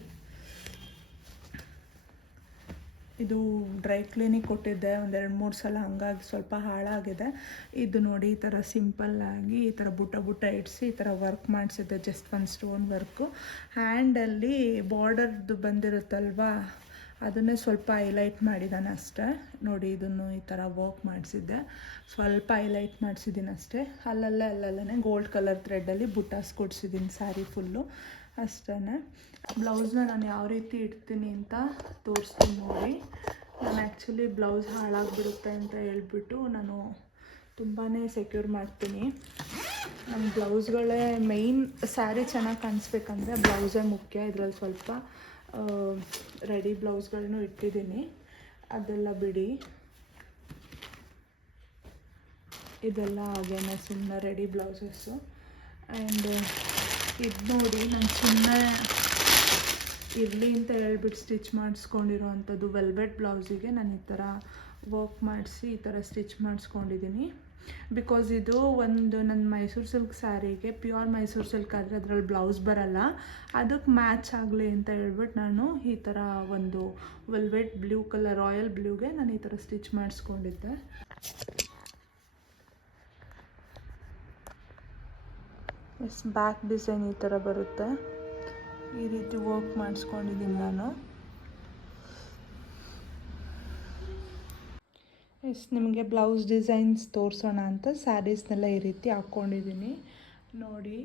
ಇದು ಡ್ರೈ ಕ್ಲೀನಿಗೆ ಕೊಟ್ಟಿದ್ದೆ ಒಂದು 2-3 ಸಲ, ಹಂಗಾಗಿ ಸ್ವಲ್ಪ ಹಾಳಾಗಿದೆ. ಇದು ನೋಡಿ ಈ ಥರ ಸಿಂಪಲ್ಲಾಗಿ ಈ ಥರ ಬುಟ್ಟ ಇಡಿಸಿ ಈ ಥರ ವರ್ಕ್ ಮಾಡಿಸಿದ್ದೆ, ಜಸ್ಟ್ ಒಂದು ಸ್ಟೋನ್ ವರ್ಕು. ಹ್ಯಾಂಡಲ್ಲಿ ಬಾರ್ಡರ್ದು ಬಂದಿರುತ್ತಲ್ವಾ, ಅದನ್ನೇ ಸ್ವಲ್ಪ ಹೈಲೈಟ್ ಮಾಡಿದ್ದಾನೆ ಅಷ್ಟೇ. ನೋಡಿ ಇದನ್ನು ಈ ಥರ ವರ್ಕ್ ಮಾಡಿಸಿದ್ದೆ, ಸ್ವಲ್ಪ ಹೈಲೈಟ್ ಮಾಡಿಸಿದ್ದೀನಿ ಅಷ್ಟೇ. ಅಲ್ಲಲ್ಲೇ ಗೋಲ್ಡ್ ಕಲರ್ ಥ್ರೆಡ್ಡಲ್ಲಿ ಬುಟ್ಟಾಸ್ ಕೊಡಿಸಿದ್ದೀನಿ ಸ್ಯಾರಿ ಫುಲ್ಲು. ಅಷ್ಟೇ. ಬ್ಲೌಸ್ನ ನಾನು ಯಾವ ರೀತಿ ಇಡ್ತೀನಿ ಅಂತ ತೋರಿಸ್ತೀನಿ ನೋಡಿ. ನಾನು ಆ್ಯಕ್ಚುಲಿ ಬ್ಲೌಸ್ ಹಾಳಾಗಿಬಿಡುತ್ತೆ ಅಂತ ಹೇಳ್ಬಿಟ್ಟು ನಾನು ತುಂಬಾ ಸೆಕ್ಯೂರ್ ಮಾಡ್ತೀನಿ. ನಮ್ಮ ಬ್ಲೌಸ್ಗಳೇ ಮೈನ್. ಸ್ಯಾರಿ ಚೆನ್ನಾಗಿ ಕಾಣಿಸ್ಬೇಕಂದ್ರೆ ಬ್ಲೌಸೇ ಮುಖ್ಯ. ಇದರಲ್ಲಿ ಸ್ವಲ್ಪ ರೆಡಿ ಬ್ಲೌಸ್ಗಳನ್ನೂ ಇಟ್ಟಿದ್ದೀನಿ, ಅದೆಲ್ಲ ಬಿಡಿ. ಇದೆಲ್ಲ ಹಾಗೇನೆ ಸುಮ್ಮನೆ ರೆಡಿ ಬ್ಲೌಸಸ್ಸು. ಆ್ಯಂಡ್ ಇದು ನೋಡಿ, ನಾನು ಸುಮ್ಮನೆ ಇರಲಿ ಅಂತ ಹೇಳ್ಬಿಟ್ಟು ಸ್ಟಿಚ್ ಮಾಡಿಸ್ಕೊಂಡಿರೋ ಅಂಥದ್ದು ವೆಲ್ವೆಟ್ ಬ್ಲೌಸಿಗೆ ನಾನು ಈ ಥರ ವರ್ಕ್ ಮಾಡಿಸಿ ಈ ಥರ ಸ್ಟಿಚ್ ಮಾಡಿಸ್ಕೊಂಡಿದ್ದೀನಿ. ಬಿಕಾಸ್ ಇದು ಒಂದು ನನ್ನ ಮೈಸೂರು ಸಿಲ್ಕ್ ಸ್ಯಾರಿಗೆ, ಪ್ಯೂರ್ ಮೈಸೂರು ಸಿಲ್ಕ್ ಆದರೆ ಅದರಲ್ಲಿ ಬ್ಲೌಸ್ ಬರಲ್ಲ, ಅದಕ್ಕೆ ಮ್ಯಾಚ್ ಆಗಲಿ ಅಂತ ಹೇಳ್ಬಿಟ್ಟು ನಾನು ಈ ಥರ ಒಂದು ವೆಲ್ವೆಟ್ ಬ್ಲೂ ಕಲರ್, ರಾಯಲ್ ಬ್ಲೂಗೆ ನಾನು ಈ ಥರ ಸ್ಟಿಚ್ ಮಾಡಿಸ್ಕೊಂಡಿದ್ದೆ. ಬ್ಯಾಕ್ ಡಿಸೈನ್ ಈ ಥರ ಬರುತ್ತೆ. ಈ ರೀತಿ ವರ್ಕ್ ಮಾಡಿಸ್ಕೊಂಡಿದ್ದೀನಿ ನಾನು. ನಿಮಗೆ ಬ್ಲೌಸ್ ಡಿಸೈನ್ಸ್ ತೋರಿಸೋಣ ಅಂತ ಸ್ಯಾರೀಸ್ನೆಲ್ಲ ಈ ರೀತಿ ಹಾಕ್ಕೊಂಡಿದ್ದೀನಿ ನೋಡಿ.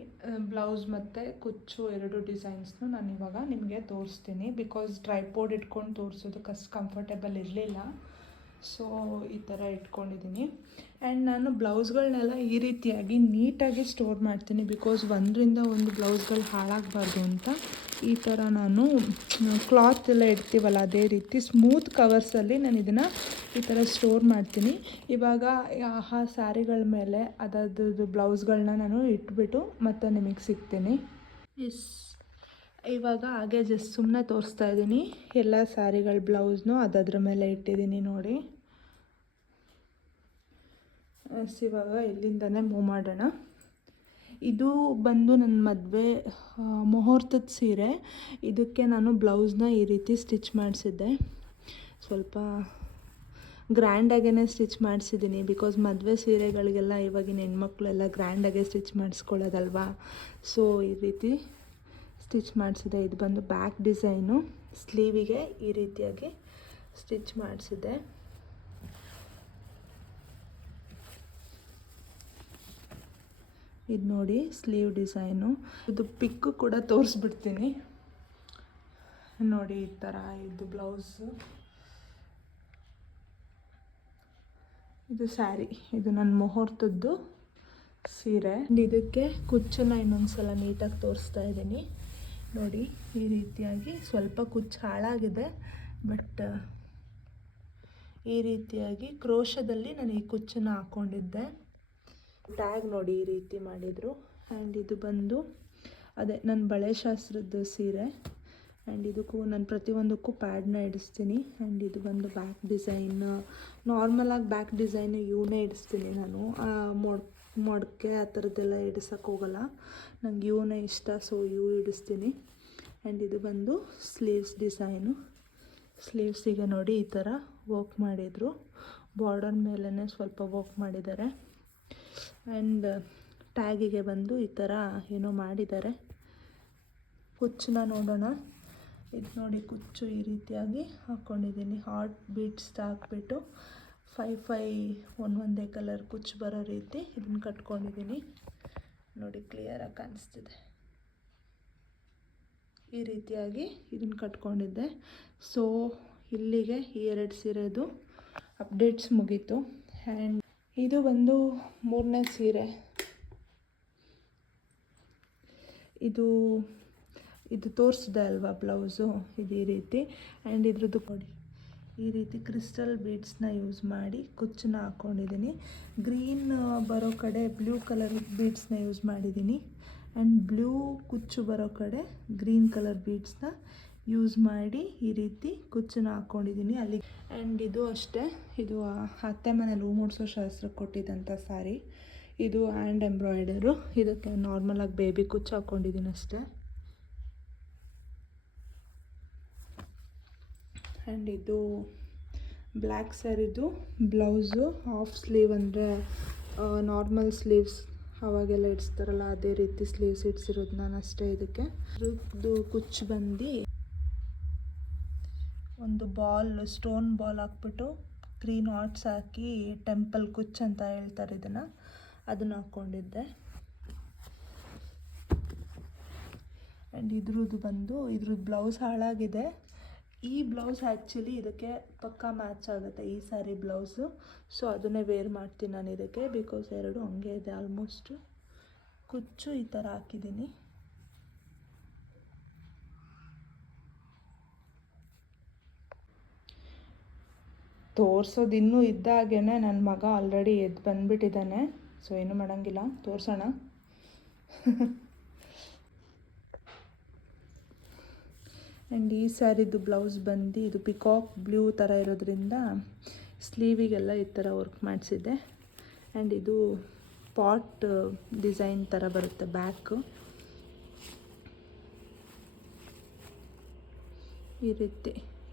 ಬ್ಲೌಸ್ ಮತ್ತು ಕುಚ್ಚು ಎರಡು ಡಿಸೈನ್ಸ್ನು ನಾನು ಇವಾಗ ನಿಮಗೆ ತೋರಿಸ್ತೀನಿ. ಬಿಕಾಸ್ ಟ್ರೈಪೋಡ್ ಇಟ್ಕೊಂಡು ತೋರಿಸೋದಕ್ಕೆ ಅಷ್ಟು ಕಂಫರ್ಟೇಬಲ್ ಇರಲಿಲ್ಲ, ಸೊ ಈ ಥರ ಇಟ್ಕೊಂಡಿದ್ದೀನಿ. ಆ್ಯಂಡ್ ನಾನು ಬ್ಲೌಸ್ಗಳನ್ನೆಲ್ಲ ಈ ರೀತಿಯಾಗಿ ನೀಟಾಗಿ ಸ್ಟೋರ್ ಮಾಡ್ತೀನಿ. ಬಿಕಾಸ್ ಒಂದರಿಂದ ಒಂದು ಬ್ಲೌಸ್ಗಳು ಹಾಳಾಗಬಾರ್ದು ಅಂತ ಈ ಥರ ನಾನು ಕ್ಲಾತ್ ಎಲ್ಲ ಇಡ್ತೀವಲ್ಲ ಅದೇ ರೀತಿ ಸ್ಮೂತ್ ಕವರ್ಸಲ್ಲಿ ನಾನು ಇದನ್ನು ಈ ಥರ ಸ್ಟೋರ್ ಮಾಡ್ತೀನಿ. ಇವಾಗ ಆ ಸ್ಯಾರಿಗಳ ಮೇಲೆ ಅದರದ್ದು ಬ್ಲೌಸ್ಗಳನ್ನ ನಾನು ಇಟ್ಬಿಟ್ಟು ಮತ್ತೆ ನಿಮಗೆ ಸಿಗ್ತೀನಿ. ಇವಾಗ ಹಾಗೆ ಜಸ್ಟ್ ಸುಮ್ಮನೆ ತೋರಿಸ್ತಾ ಇದ್ದೀನಿ. ಎಲ್ಲ ಸ್ಯಾರಿಗಳ ಬ್ಲೌಸ್ನು ಅದ್ರ ಮೇಲೆ ಇಟ್ಟಿದ್ದೀನಿ ನೋಡಿ. ಇವಾಗ ಇಲ್ಲಿಂದನೇ ಮೂವ್ ಮಾಡೋಣ. ಇದು ಬಂದು ನನ್ನ ಮದುವೆ ಮುಹೂರ್ತದ ಸೀರೆ. ಇದಕ್ಕೆ ನಾನು ಬ್ಲೌಸ್ನ ಈ ರೀತಿ ಸ್ಟಿಚ್ ಮಾಡಿಸಿದ್ದೆ. ಸ್ವಲ್ಪ ಗ್ರ್ಯಾಂಡಾಗೇ ಸ್ಟಿಚ್ ಮಾಡಿಸಿದ್ದೀನಿ. ಬಿಕಾಸ್ ಮದುವೆ ಸೀರೆಗಳಿಗೆಲ್ಲ ಇವಾಗಿನ ಹೆಣ್ಮಕ್ಳು ಎಲ್ಲ ಗ್ರ್ಯಾಂಡಾಗೆ ಸ್ಟಿಚ್ ಮಾಡಿಸ್ಕೊಳ್ಳೋದಲ್ವಾ, ಸೊ ಈ ರೀತಿ ಸ್ಟಿಚ್ ಮಾಡಿಸಿದೆ. ಇದು ಬಂದು ಬ್ಯಾಕ್ ಡಿಸೈನು, ಸ್ಲೀವಿಗೆ ಈ ರೀತಿಯಾಗಿ ಸ್ಟಿಚ್ ಮಾಡಿಸಿದ್ದೆ. ಇದು ನೋಡಿ ಸ್ಲೀವ್ ಡಿಸೈನು. ಇದು ಪಿಕ್ಕು ಕೂಡ ತೋರಿಸ್ಬಿಡ್ತೀನಿ ನೋಡಿ. ಈ ಥರ ಇದು ಬ್ಲೌಸು, ಇದು ಸ್ಯಾರಿ, ಇದು ನನ್ನ ಮುಹೂರ್ತದ್ದು ಸೀರೆ. ಇದಕ್ಕೆ ಕುಚ್ಚನ್ನು ಇನ್ನೊಂದು ಸಲ ನೀಟಾಗಿ ತೋರಿಸ್ತಾ ಇದ್ದೀನಿ ನೋಡಿ. ಈ ರೀತಿಯಾಗಿ ಸ್ವಲ್ಪ ಕುಚ್ಚು ಹಾಳಾಗಿದೆ, ಬಟ್ ಈ ರೀತಿಯಾಗಿ ಕ್ರೋಶದಲ್ಲಿ ನಾನು ಈ ಕುಚ್ಚನ್ನು ಹಾಕ್ಕೊಂಡಿದ್ದೆ. ಟ್ಯಾಗ್ ನೋಡಿ ಈ ರೀತಿ ಮಾಡಿದರು. ಆ್ಯಂಡ್ ಇದು ಬಂದು ಅದೇ ನನ್ನ ಬಳೆ ಶಾಸ್ತ್ರದ ಸೀರೆ. ಆ್ಯಂಡ್ ಇದಕ್ಕೂ ನಾನು ಪ್ರತಿಯೊಂದಕ್ಕೂ ಪ್ಯಾಡ್ನ ಇಡಿಸ್ತೀನಿ. ಆ್ಯಂಡ್ ಇದು ಬಂದು ಬ್ಯಾಕ್ ಡಿಸೈನ್. ನಾರ್ಮಲಾಗಿ ಬ್ಯಾಕ್ ಡಿಸೈನ್ ಇವನ್ನೇ ಇಡಿಸ್ತೀನಿ ನಾನು. ಮೊಡಕೆ ಆ ಥರದ್ದೆಲ್ಲ ಇಡಿಸೋಕ್ಕೆ ಹೋಗಲ್ಲ, ನಂಗೆ ಇವನೇ ಇಷ್ಟ, ಸೊ ಇವು ಇಡಿಸ್ತೀನಿ. ಆ್ಯಂಡ್ ಇದು ಬಂದು ಸ್ಲೀವ್ಸ್ ಡಿಸೈನು. ಸ್ಲೀವ್ಸಿಗೆ ನೋಡಿ ಈ ಥರ ವರ್ಕ್ ಮಾಡಿದರು. ಬಾರ್ಡರ್ ಮೇಲೇ ಸ್ವಲ್ಪ ವರ್ಕ್ ಮಾಡಿದ್ದಾರೆ. ಆ್ಯಂಡ್ ಟ್ಯಾಗಿಗೆ ಬಂದು ಈ ಥರ ಏನೋ ಮಾಡಿದ್ದಾರೆ. ಕುಚ್ಚನ್ನ ನೋಡೋಣ. ಇದು ನೋಡಿ ಕುಚ್ಚು ಈ ರೀತಿಯಾಗಿ ಹಾಕ್ಕೊಂಡಿದ್ದೀನಿ. ಹಾರ್ಟ್ ಬೀಟ್ಸ್ ಹಾಕ್ಬಿಟ್ಟು 5 ಒಂದೇ ಕಲರ್ ಕುಚ್ಚು ಬರೋ ರೀತಿ ಇದನ್ನು ಕಟ್ಕೊಂಡಿದ್ದೀನಿ ನೋಡಿ. ಕ್ಲಿಯರಾಗಿ ಕಾಣಿಸ್ತಿದೆ. ಈ ರೀತಿಯಾಗಿ ಇದನ್ನು ಕಟ್ಕೊಂಡಿದ್ದೆ. ಸೊ ಇಲ್ಲಿಗೆ ಈ 2 ಸೀರೆದು ಅಪ್ಡೇಟ್ಸ್ ಮುಗೀತು. ಆ್ಯಂಡ್ ಇದು ಬಂದು 3ನೇ ಸೀರೆ. ಇದು ತೋರಿಸಿದೆ ಅಲ್ವಾ ಬ್ಲೌಸು, ಇದು ಈ ರೀತಿ. ಆ್ಯಂಡ್ ಇದ್ರದ್ದು ನೋಡಿ ಈ ರೀತಿ ಕ್ರಿಸ್ಟಲ್ ಬೀಡ್ಸ್ನ ಯೂಸ್ ಮಾಡಿ ಕುಚ್ಚನ್ನ ಹಾಕ್ಕೊಂಡಿದ್ದೀನಿ. ಗ್ರೀನ್ ಬರೋ ಕಡೆ ಬ್ಲೂ ಕಲರ್ ಬೀಡ್ಸ್ನ ಯೂಸ್ ಮಾಡಿದ್ದೀನಿ. ಆ್ಯಂಡ್ ಬ್ಲೂ ಕುಚ್ಚು ಬರೋ ಕಡೆ ಗ್ರೀನ್ ಕಲರ್ ಬೀಡ್ಸ್ನ ಯೂಸ್ ಮಾಡಿ ಈ ರೀತಿ ಕುಚ್ಚನ್ನ ಹಾಕ್ಕೊಂಡಿದ್ದೀನಿ ಅಲ್ಲಿ. ಆ್ಯಂಡ್ ಇದು ಅಷ್ಟೇ, ಇದು ಅತ್ತೆ ಮನೇಲಿ ಹೂ ಮುಡ್ಸೋ ಶಾಸ್ತ್ರಕ್ಕೆ ಕೊಟ್ಟಿದ್ದಂಥ ಸ್ಯಾರಿ. ಇದು ಹ್ಯಾಂಡ್ ಎಂಬ್ರಾಯ್ಡರು. ಇದಕ್ಕೆ ನಾರ್ಮಲಾಗಿ ಬೇಬಿ ಕುಚ್ಚು ಹಾಕ್ಕೊಂಡಿದ್ದೀನಿ ಅಷ್ಟೇ. ಆ್ಯಂಡ್ ಇದು ಬ್ಲ್ಯಾಕ್ ಸ್ಯಾರಿದು ಬ್ಲೌಸು. ಹಾಫ್ ಸ್ಲೀವ್ ಅಂದರೆ ನಾರ್ಮಲ್ ಸ್ಲೀವ್ಸ್ ಅವಾಗೆಲ್ಲ ಇಡಿಸ್ತಾರಲ್ಲ ಅದೇ ರೀತಿ ಸ್ಲೀವ್ಸ್ ಇಡಿಸಿರೋದು ನಾನು ಅಷ್ಟೇ. ಇದಕ್ಕೆ ಇದ್ರದ್ದು ಕುಚ್ಚು ಬಂದು ಒಂದು ಸ್ಟೋನ್ ಬಾಲ್ ಹಾಕ್ಬಿಟ್ಟು 3 ನಾಟ್ಸ್ ಹಾಕಿ ಟೆಂಪಲ್ ಕುಚ್ಚು ಅಂತ ಹೇಳ್ತಾರೆ ಇದನ್ನು, ಅದನ್ನು ಹಾಕ್ಕೊಂಡಿದ್ದೆ. ಆ್ಯಂಡ್ ಇದ್ರದ್ದು ಬ್ಲೌಸ್ ಹಾಳಾಗಿದೆ. ಈ ಬ್ಲೌಸ್ ಆ್ಯಕ್ಚುಲಿ ಇದಕ್ಕೆ ಪಕ್ಕಾ ಮ್ಯಾಚ್ ಆಗುತ್ತೆ, ಈ ಸ್ಯಾರಿ ಬ್ಲೌಸು. ಸೊ ಅದನ್ನೇ ವೇರ್ ಮಾಡ್ತೀನಿ ನಾನು ಇದಕ್ಕೆ, ಬಿಕಾಸ್ ಎರಡು ಹಂಗೆ ಇದೆ ಆಲ್ಮೋಸ್ಟು. ಕುಚ್ಚು ಈ ಥರ ಹಾಕಿದ್ದೀನಿ. ತೋರಿಸೋದು ಇನ್ನೂ ಇದ್ದಾಗೇ ನನ್ನ ಮಗ ಆಲ್ರೆಡಿ ಎದ್ದು ಬಂದುಬಿಟ್ಟಿದ್ದಾನೆ. ಸೊ ಏನೂ ಮಾಡೋಂಗಿಲ್ಲ, ತೋರಿಸೋಣ. ಆ್ಯಂಡ್ ಈ ಸ್ಯಾರಿದು ಬ್ಲೌಸ್ ಬಂದು ಇದು ಪಿಕಾಕ್ ಬ್ಲೂ ಥರ ಇರೋದ್ರಿಂದ ಸ್ಲೀವಿಗೆಲ್ಲ ಈ ಥರ ವರ್ಕ್ ಮಾಡಿಸಿದ್ದೆ. ಆ್ಯಂಡ್ ಇದು ಪಾಟ್ ಡಿಸೈನ್ ಥರ ಬರುತ್ತೆ ಬ್ಯಾಕು.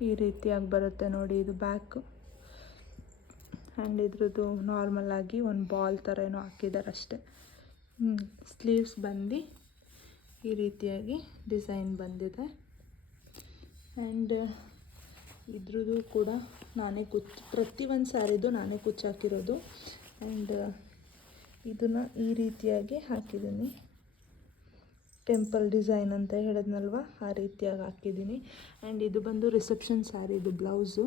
ಈ ರೀತಿಯಾಗಿ ಬರುತ್ತೆ ನೋಡಿ, ಇದು ಬ್ಯಾಕು. ಆ್ಯಂಡ್ ಇದ್ರದ್ದು ನಾರ್ಮಲಾಗಿ ಒಂದು ಬಾಲ್ ಥರ ಏನೋ ಹಾಕಿದ್ದಾರೆ ಅಷ್ಟೆ. ಸ್ಲೀವ್ಸ್ ಬಂದು ಈ ರೀತಿಯಾಗಿ ಡಿಸೈನ್ ಬಂದಿದೆ. ಆ್ಯಂಡ್ ಇದ್ರದ್ದು ಕೂಡ ನಾನೇ ಪ್ರತಿಯೊಂದು ಸ್ಯಾರಿದು ನಾನೇ ಕುಚ್ಚು ಹಾಕಿರೋದು. ಆ್ಯಂಡ್ ಇದನ್ನು ಈ ರೀತಿಯಾಗಿ ಹಾಕಿದ್ದೀನಿ, ಟೆಂಪಲ್ ಡಿಸೈನ್ ಅಂತ ಹೇಳಿದ್ನಲ್ವ, ಆ ರೀತಿಯಾಗಿ ಹಾಕಿದ್ದೀನಿ. ಆ್ಯಂಡ್ ಇದು ಬಂದು ರಿಸೆಪ್ಷನ್ ಸ್ಯಾರಿದು ಬ್ಲೌಸು.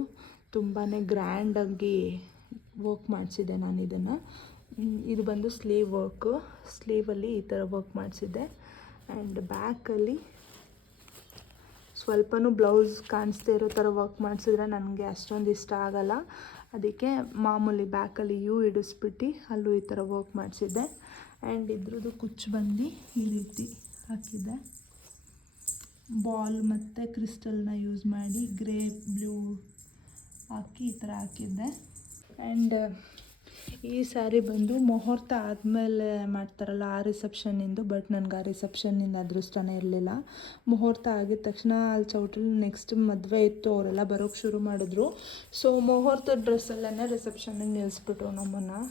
ತುಂಬಾ ಗ್ರ್ಯಾಂಡಾಗಿ ವರ್ಕ್ ಮಾಡಿಸಿದ್ದೆ ನಾನು ಇದನ್ನು. ಇದು ಬಂದು ಸ್ಲೀವ್ ವರ್ಕು, ಸ್ಲೀವಲ್ಲಿ ಈ ಥರ ವರ್ಕ್ ಮಾಡಿಸಿದ್ದೆ. ಆ್ಯಂಡ್ ಬ್ಯಾಕಲ್ಲಿ ಸ್ವಲ್ಪನೂ ಬ್ಲೌಸ್ ಕಾಣಿಸ್ದೇ ಇರೋ ಥರ ವರ್ಕ್ ಮಾಡಿಸಿದ್ರೆ ನನಗೆ ಅಷ್ಟೊಂದು ಇಷ್ಟ ಆಗಲ್ಲ. ಅದಕ್ಕೆ ಮಾಮೂಲಿ ಬ್ಯಾಕಲ್ಲಿ ಇಡಿಸ್ಬಿಟ್ಟು ಅಲ್ಲೂ ಈ ಥರ ವರ್ಕ್ ಮಾಡಿಸಿದ್ದೆ. ಆ್ಯಂಡ್ ಇದ್ರದ್ದು ಕುಚ್ಚು ಬಂದು ಈ ರೀತಿ ಹಾಕಿದ್ದೆ. ಬಾಲ್ ಮತ್ತು ಕ್ರಿಸ್ಟಲ್ನ ಯೂಸ್ ಮಾಡಿ ಗ್ರೇ ಬ್ಲೂ ಹಾಕಿ ಈ ಥರ ಹಾಕಿದ್ದೆ. ಆ್ಯಂಡ್ ಈ ಸ್ಯಾರಿ ಬಂದು ಮುಹೂರ್ತ ಆದಮೇಲೆ ಮಾಡ್ತಾರಲ್ಲ ಆ ರಿಸೆಪ್ಷನ್ನಿಂದು. ಬಟ್ ನನಗೆ ಆ ರಿಸೆಪ್ಷನ್ನಿಂದ ಅದೃಷ್ಟನೇ ಇರಲಿಲ್ಲ. ಮುಹೂರ್ತ ಆಗಿದ ತಕ್ಷಣ ಅಲ್ಲಿ ಚೌಟ್ರಲ್ಲಿ ನೆಕ್ಸ್ಟ್ ಮದುವೆ ಇತ್ತು, ಅವರೆಲ್ಲ ಬರೋಕ್ಕೆ ಶುರು ಮಾಡಿದ್ರು. ಸೊ ಮುಹೂರ್ತದ ಡ್ರೆಸ್ಸಲ್ಲೇ ರಿಸೆಪ್ಷನ್ನಿಗೆ ನಿಲ್ಲಿಸ್ಬಿಟ್ರು ನಮ್ಮನ್ನು.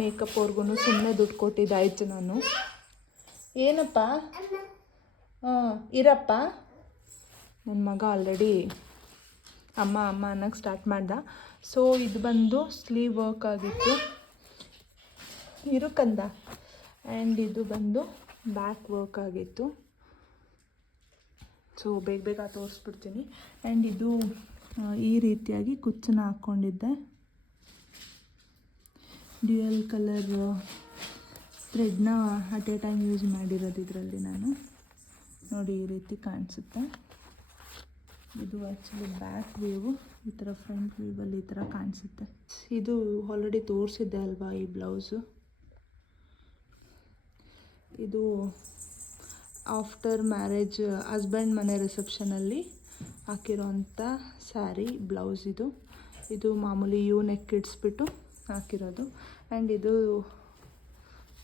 ಮೇಕಪ್ ಅವ್ರಿಗೂ ಸುಮ್ಮನೆ ದುಡ್ಡು ಕೊಟ್ಟಿದ್ದಾಯಿತು ನಾನು. ಏನಪ್ಪ? ಇರಪ್ಪ. ನನ್ನ ಮಗ ಆಲ್ರೆಡಿ ಅಮ್ಮ ಅಮ್ಮ ಅನ್ನೋಕ್ಕೆ ಸ್ಟಾರ್ಟ್ ಮಾಡ್ದ. ಸೊ ಇದು ಬಂದು ಸ್ಲೀವ್ ವರ್ಕ್ ಆಗಿತ್ತು, ಇರುಕಂದ. ಆ್ಯಂಡ್ ಇದು ಬಂದು ಬ್ಯಾಕ್ ವರ್ಕ್ ಆಗಿತ್ತು. ಸೊ ಬೇಗ ತೋರಿಸ್ಬಿಡ್ತೀನಿ. ಆ್ಯಂಡ್ ಇದು ಈ ರೀತಿಯಾಗಿ ಕುಚ್ಚನ್ನ ಹಾಕ್ಕೊಂಡಿದ್ದೆ. ಡ್ಯುಯಲ್ ಕಲರ್ ಥ್ರೆಡ್ನ ಅಟ್ ಎ ಟೈಮ್ ಯೂಸ್ ಮಾಡಿರೋದು ಇದರಲ್ಲಿ ನಾನು. ನೋಡಿ ಈ ರೀತಿ ಕಾಣಿಸುತ್ತೆ. ಇದು ಆ್ಯಕ್ಚುಲಿ ಬ್ಯಾಕ್ ವ್ಯೂವು, ಈ ಥರ ಫ್ರಂಟ್ ವ್ಯೂವಲ್ಲಿ ಈ ಥರ ಕಾಣಿಸುತ್ತೆ. ಇದು ಆಲ್ರೆಡಿ ತೋರಿಸಿದ್ದೆ ಅಲ್ವಾ ಈ ಬ್ಲೌಸು. ಇದು ಆಫ್ಟರ್ ಮ್ಯಾರೇಜ್ ಹಸ್ಬೆಂಡ್ ಮನೆ ರಿಸೆಪ್ಷನಲ್ಲಿ ಹಾಕಿರೋಂಥ ಸ್ಯಾರಿ ಬ್ಲೌಸ್ ಇದು ಮಾಮೂಲಿ ನೆಕ್ ಇಡಿಸ್ಬಿಟ್ಟು ಹಾಕಿರೋದು. ಆ್ಯಂಡ್ ಇದು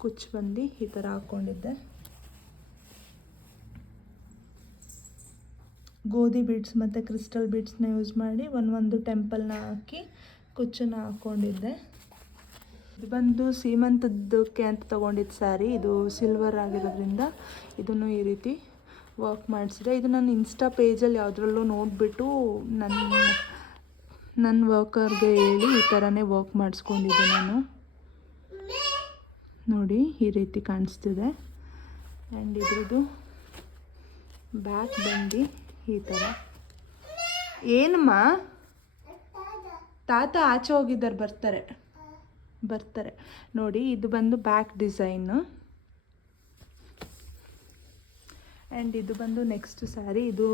ಕುಚ್ಚು ಬಂದು ಈ ಥರ ಹಾಕ್ಕೊಂಡಿದ್ದೆ. ಗೋಧಿ ಬೀಡ್ಸ್ ಮತ್ತು ಕ್ರಿಸ್ಟಲ್ ಬೀಡ್ಸ್ನ ಯೂಸ್ ಮಾಡಿ ಒಂದು ಟೆಂಪಲ್ನ ಹಾಕಿ ಕುಚ್ಚನ್ನ ಹಾಕ್ಕೊಂಡಿದ್ದೆ. ಇದು ಬಂದು ಸೀಮಂತದ್ದಕ್ಕೆ ಅಂತ ತೊಗೊಂಡಿದ್ದು ಸ್ಯಾರಿ. ಇದು ಸಿಲ್ವರ್ ಆಗಿರೋದ್ರಿಂದ ಇದನ್ನು ಈ ರೀತಿ ವರ್ಕ್ ಮಾಡಿಸಿದೆ. ಇದು ನಾನು ಇನ್ಸ್ಟಾ ಪೇಜಲ್ಲಿ ಯಾವುದ್ರಲ್ಲೂ ನೋಡಿಬಿಟ್ಟು ನನ್ನ ವರ್ಕರ್ಗೆ ಹೇಳಿ ಈ ಥರನೇ ವರ್ಕ್ ಮಾಡಿಸ್ಕೊಂಡಿದ್ದೆ ನಾನು. ನೋಡಿ ಈ ರೀತಿ ಕಾಣಿಸ್ತಿದೆ. ಆ್ಯಂಡ್ ಇದ್ರದ್ದು ಬ್ಯಾಕ್ ಬಂದು ಈ ಥರ. ಏನಮ್ಮ? ತಾತ ಆಚೆ ಹೋಗಿದ್ದಾರೆ, ಬರ್ತಾರೆ ನೋಡಿ. ಇದು ಬಂದು ಬ್ಯಾಕ್ ಡಿಸೈನು. ಆ್ಯಂಡ್ ಇದು ಬಂದು ನೆಕ್ಸ್ಟ್ ಸ್ಯಾರಿ. ಇದು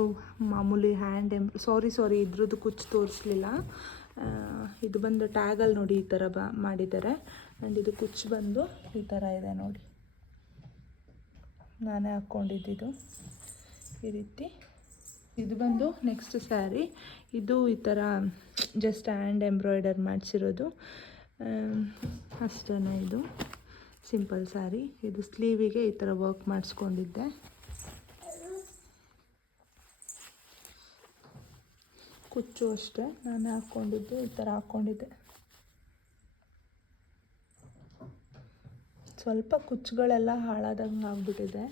ಮಾಮೂಲಿ ಹ್ಯಾಂಡ್ ಸಾರಿ ಇದ್ರದ್ದು ಕುಚ್ಚು ತೋರಿಸ್ಲಿಲ್ಲ. ಇದು ಬಂದು ಟ್ಯಾಗಲ್ಲಿ ನೋಡಿ ಈ ಥರ ಮಾಡಿದ್ದಾರೆ. ಆ್ಯಂಡ್ ಇದು ಕುಚ್ಚು ಬಂದು ಈ ಥರ ಇದೆ ನೋಡಿ, ನಾನೇ ಹಾಕ್ಕೊಂಡಿದ್ದು ಈ ರೀತಿ. ಇದು ಬಂದು ನೆಕ್ಸ್ಟ್ ಸ್ಯಾರಿ. ಇದು ಈ ಥರ ಜಸ್ಟ್ ಹ್ಯಾಂಡ್ ಎಂಬ್ರಾಯ್ಡರ್ ಮಾಡಿಸಿರೋದು ಅಷ್ಟೇ. ಇದು ಸಿಂಪಲ್ ಸ್ಯಾರಿ. ಇದು ಸ್ಲೀವಿಗೆ ಈ ಥರ ವರ್ಕ್ ಮಾಡಿಸ್ಕೊಂಡಿದ್ದೆ. ಕುಚ್ಚು ಅಷ್ಟೇ ನಾನೇ ಹಾಕ್ಕೊಂಡಿದ್ದು, ಈ ಥರ ಹಾಕ್ಕೊಂಡಿದ್ದೆ. ಸ್ವಲ್ಪ ಕುಚ್ಚುಗಳೆಲ್ಲ ಹಾಳಾದಂಗೆ ಆಗಿಬಿಟ್ಟಿದೆ.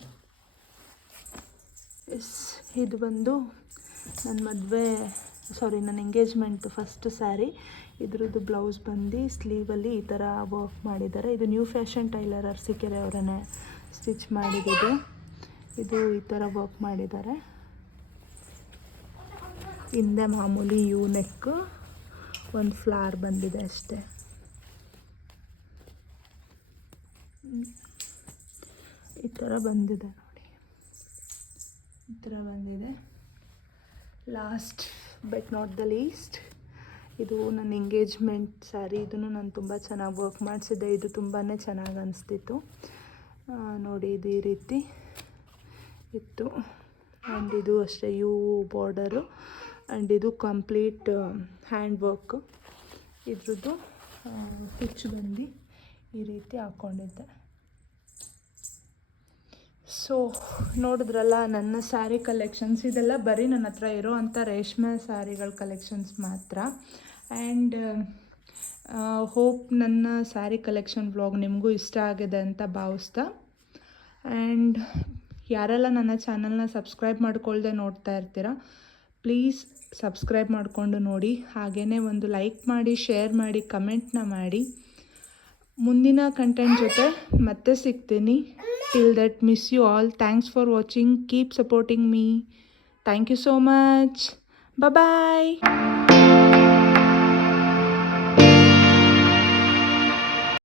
ಇದು ಬಂದು ನನ್ನ ಎಂಗೇಜ್ಮೆಂಟ್ ಫಸ್ಟ್ ಸ್ಯಾರಿ. ಇದ್ರದ್ದು ಬ್ಲೌಸ್ ಬಂದು ಸ್ಲೀವಲ್ಲಿ ಈ ಥರ ವರ್ಕ್ ಮಾಡಿದ್ದಾರೆ. ಇದು ನ್ಯೂ ಫ್ಯಾಷನ್ ಟೈಲರ್ ಅರಸೀಕೆರೆ ಅವರನ್ನೇ ಸ್ಟಿಚ್ ಮಾಡಿದ್ದು. ಇದು ಈ ಥರ ವರ್ಕ್ ಮಾಡಿದ್ದಾರೆ. ಹಿಂದೆ ಮಾಮೂಲಿ ಯೂ ನೆಕ್, ಒಂದು ಫ್ಲವರ್ ಬಂದಿದೆ ಅಷ್ಟೇ. ಈ ಥರ ಬಂದಿದೆ ನೋಡಿ, ಈ ಥರ ಬಂದಿದೆ. Last but not the least, ಇದು ನನ್ನ ಎಂಗೇಜ್ಮೆಂಟ್ ಸ್ಯಾರಿ. ಇದನ್ನು ನಾನು ತುಂಬ ಚೆನ್ನಾಗಿ ವರ್ಕ್ ಮಾಡಿಸಿದ್ದೆ. ಇದು ತುಂಬಾ ಚೆನ್ನಾಗಿ ಅನಿಸ್ತಿತ್ತು ನೋಡಿ. ಇದು ಈ ರೀತಿ ಇತ್ತು. ಆ್ಯಂಡ್ ಇದು ಅಷ್ಟೇ ಯೂ ಬಾರ್ಡರು. ಆ್ಯಂಡ್ ಇದು ಕಂಪ್ಲೀಟ್ ಹ್ಯಾಂಡ್ ವರ್ಕ್. ಇದ್ರದ್ದು ಹುಚ್ಚು ಬಂದು ಈ ರೀತಿ ಹಾಕ್ಕೊಂಡಿದ್ದೆ. ಸೊ ನೋಡಿದ್ರಲ್ಲ ನನ್ನ ಸ್ಯಾರಿ ಕಲೆಕ್ಷನ್ಸ್. ಇದೆಲ್ಲ ಬರೀ ನನ್ನ ಹತ್ರ ಇರೋ ಅಂಥ ರೇಷ್ಮೆ ಸ್ಯಾರಿಗಳ ಕಲೆಕ್ಷನ್ಸ್ ಮಾತ್ರ. ಆ್ಯಂಡ್ ಹೋಪ್ ನನ್ನ ಸ್ಯಾರಿ ಕಲೆಕ್ಷನ್ ವ್ಲಾಗ್ ನಿಮಗೂ ಇಷ್ಟ ಆಗಿದೆ ಅಂತ ಭಾವಿಸ್ತಾ. ಆ್ಯಂಡ್ ಯಾರೆಲ್ಲ ನನ್ನ ಚಾನಲ್ನ ಸಬ್ಸ್ಕ್ರೈಬ್ ಮಾಡ್ಕೊಳ್ದೆ ನೋಡ್ತಾ ಇರ್ತೀರ, ಪ್ಲೀಸ್ ಸಬ್ಸ್ಕ್ರೈಬ್ ಮಾಡಿಕೊಂಡು ನೋಡಿ. ಹಾಗೆಯೇ ಒಂದು ಲೈಕ್ ಮಾಡಿ, ಶೇರ್ ಮಾಡಿ, ಕಮೆಂಟ್ನ ಮಾಡಿ. ಮುಂದಿನ ಕಂಟೆಂಟ್ ಜೊತೆ ಮತ್ತೆ ಸಿಗ್ತೀನಿ. Till that, miss you all. Thanks for watching. Keep supporting me. Thank you so much. Bye.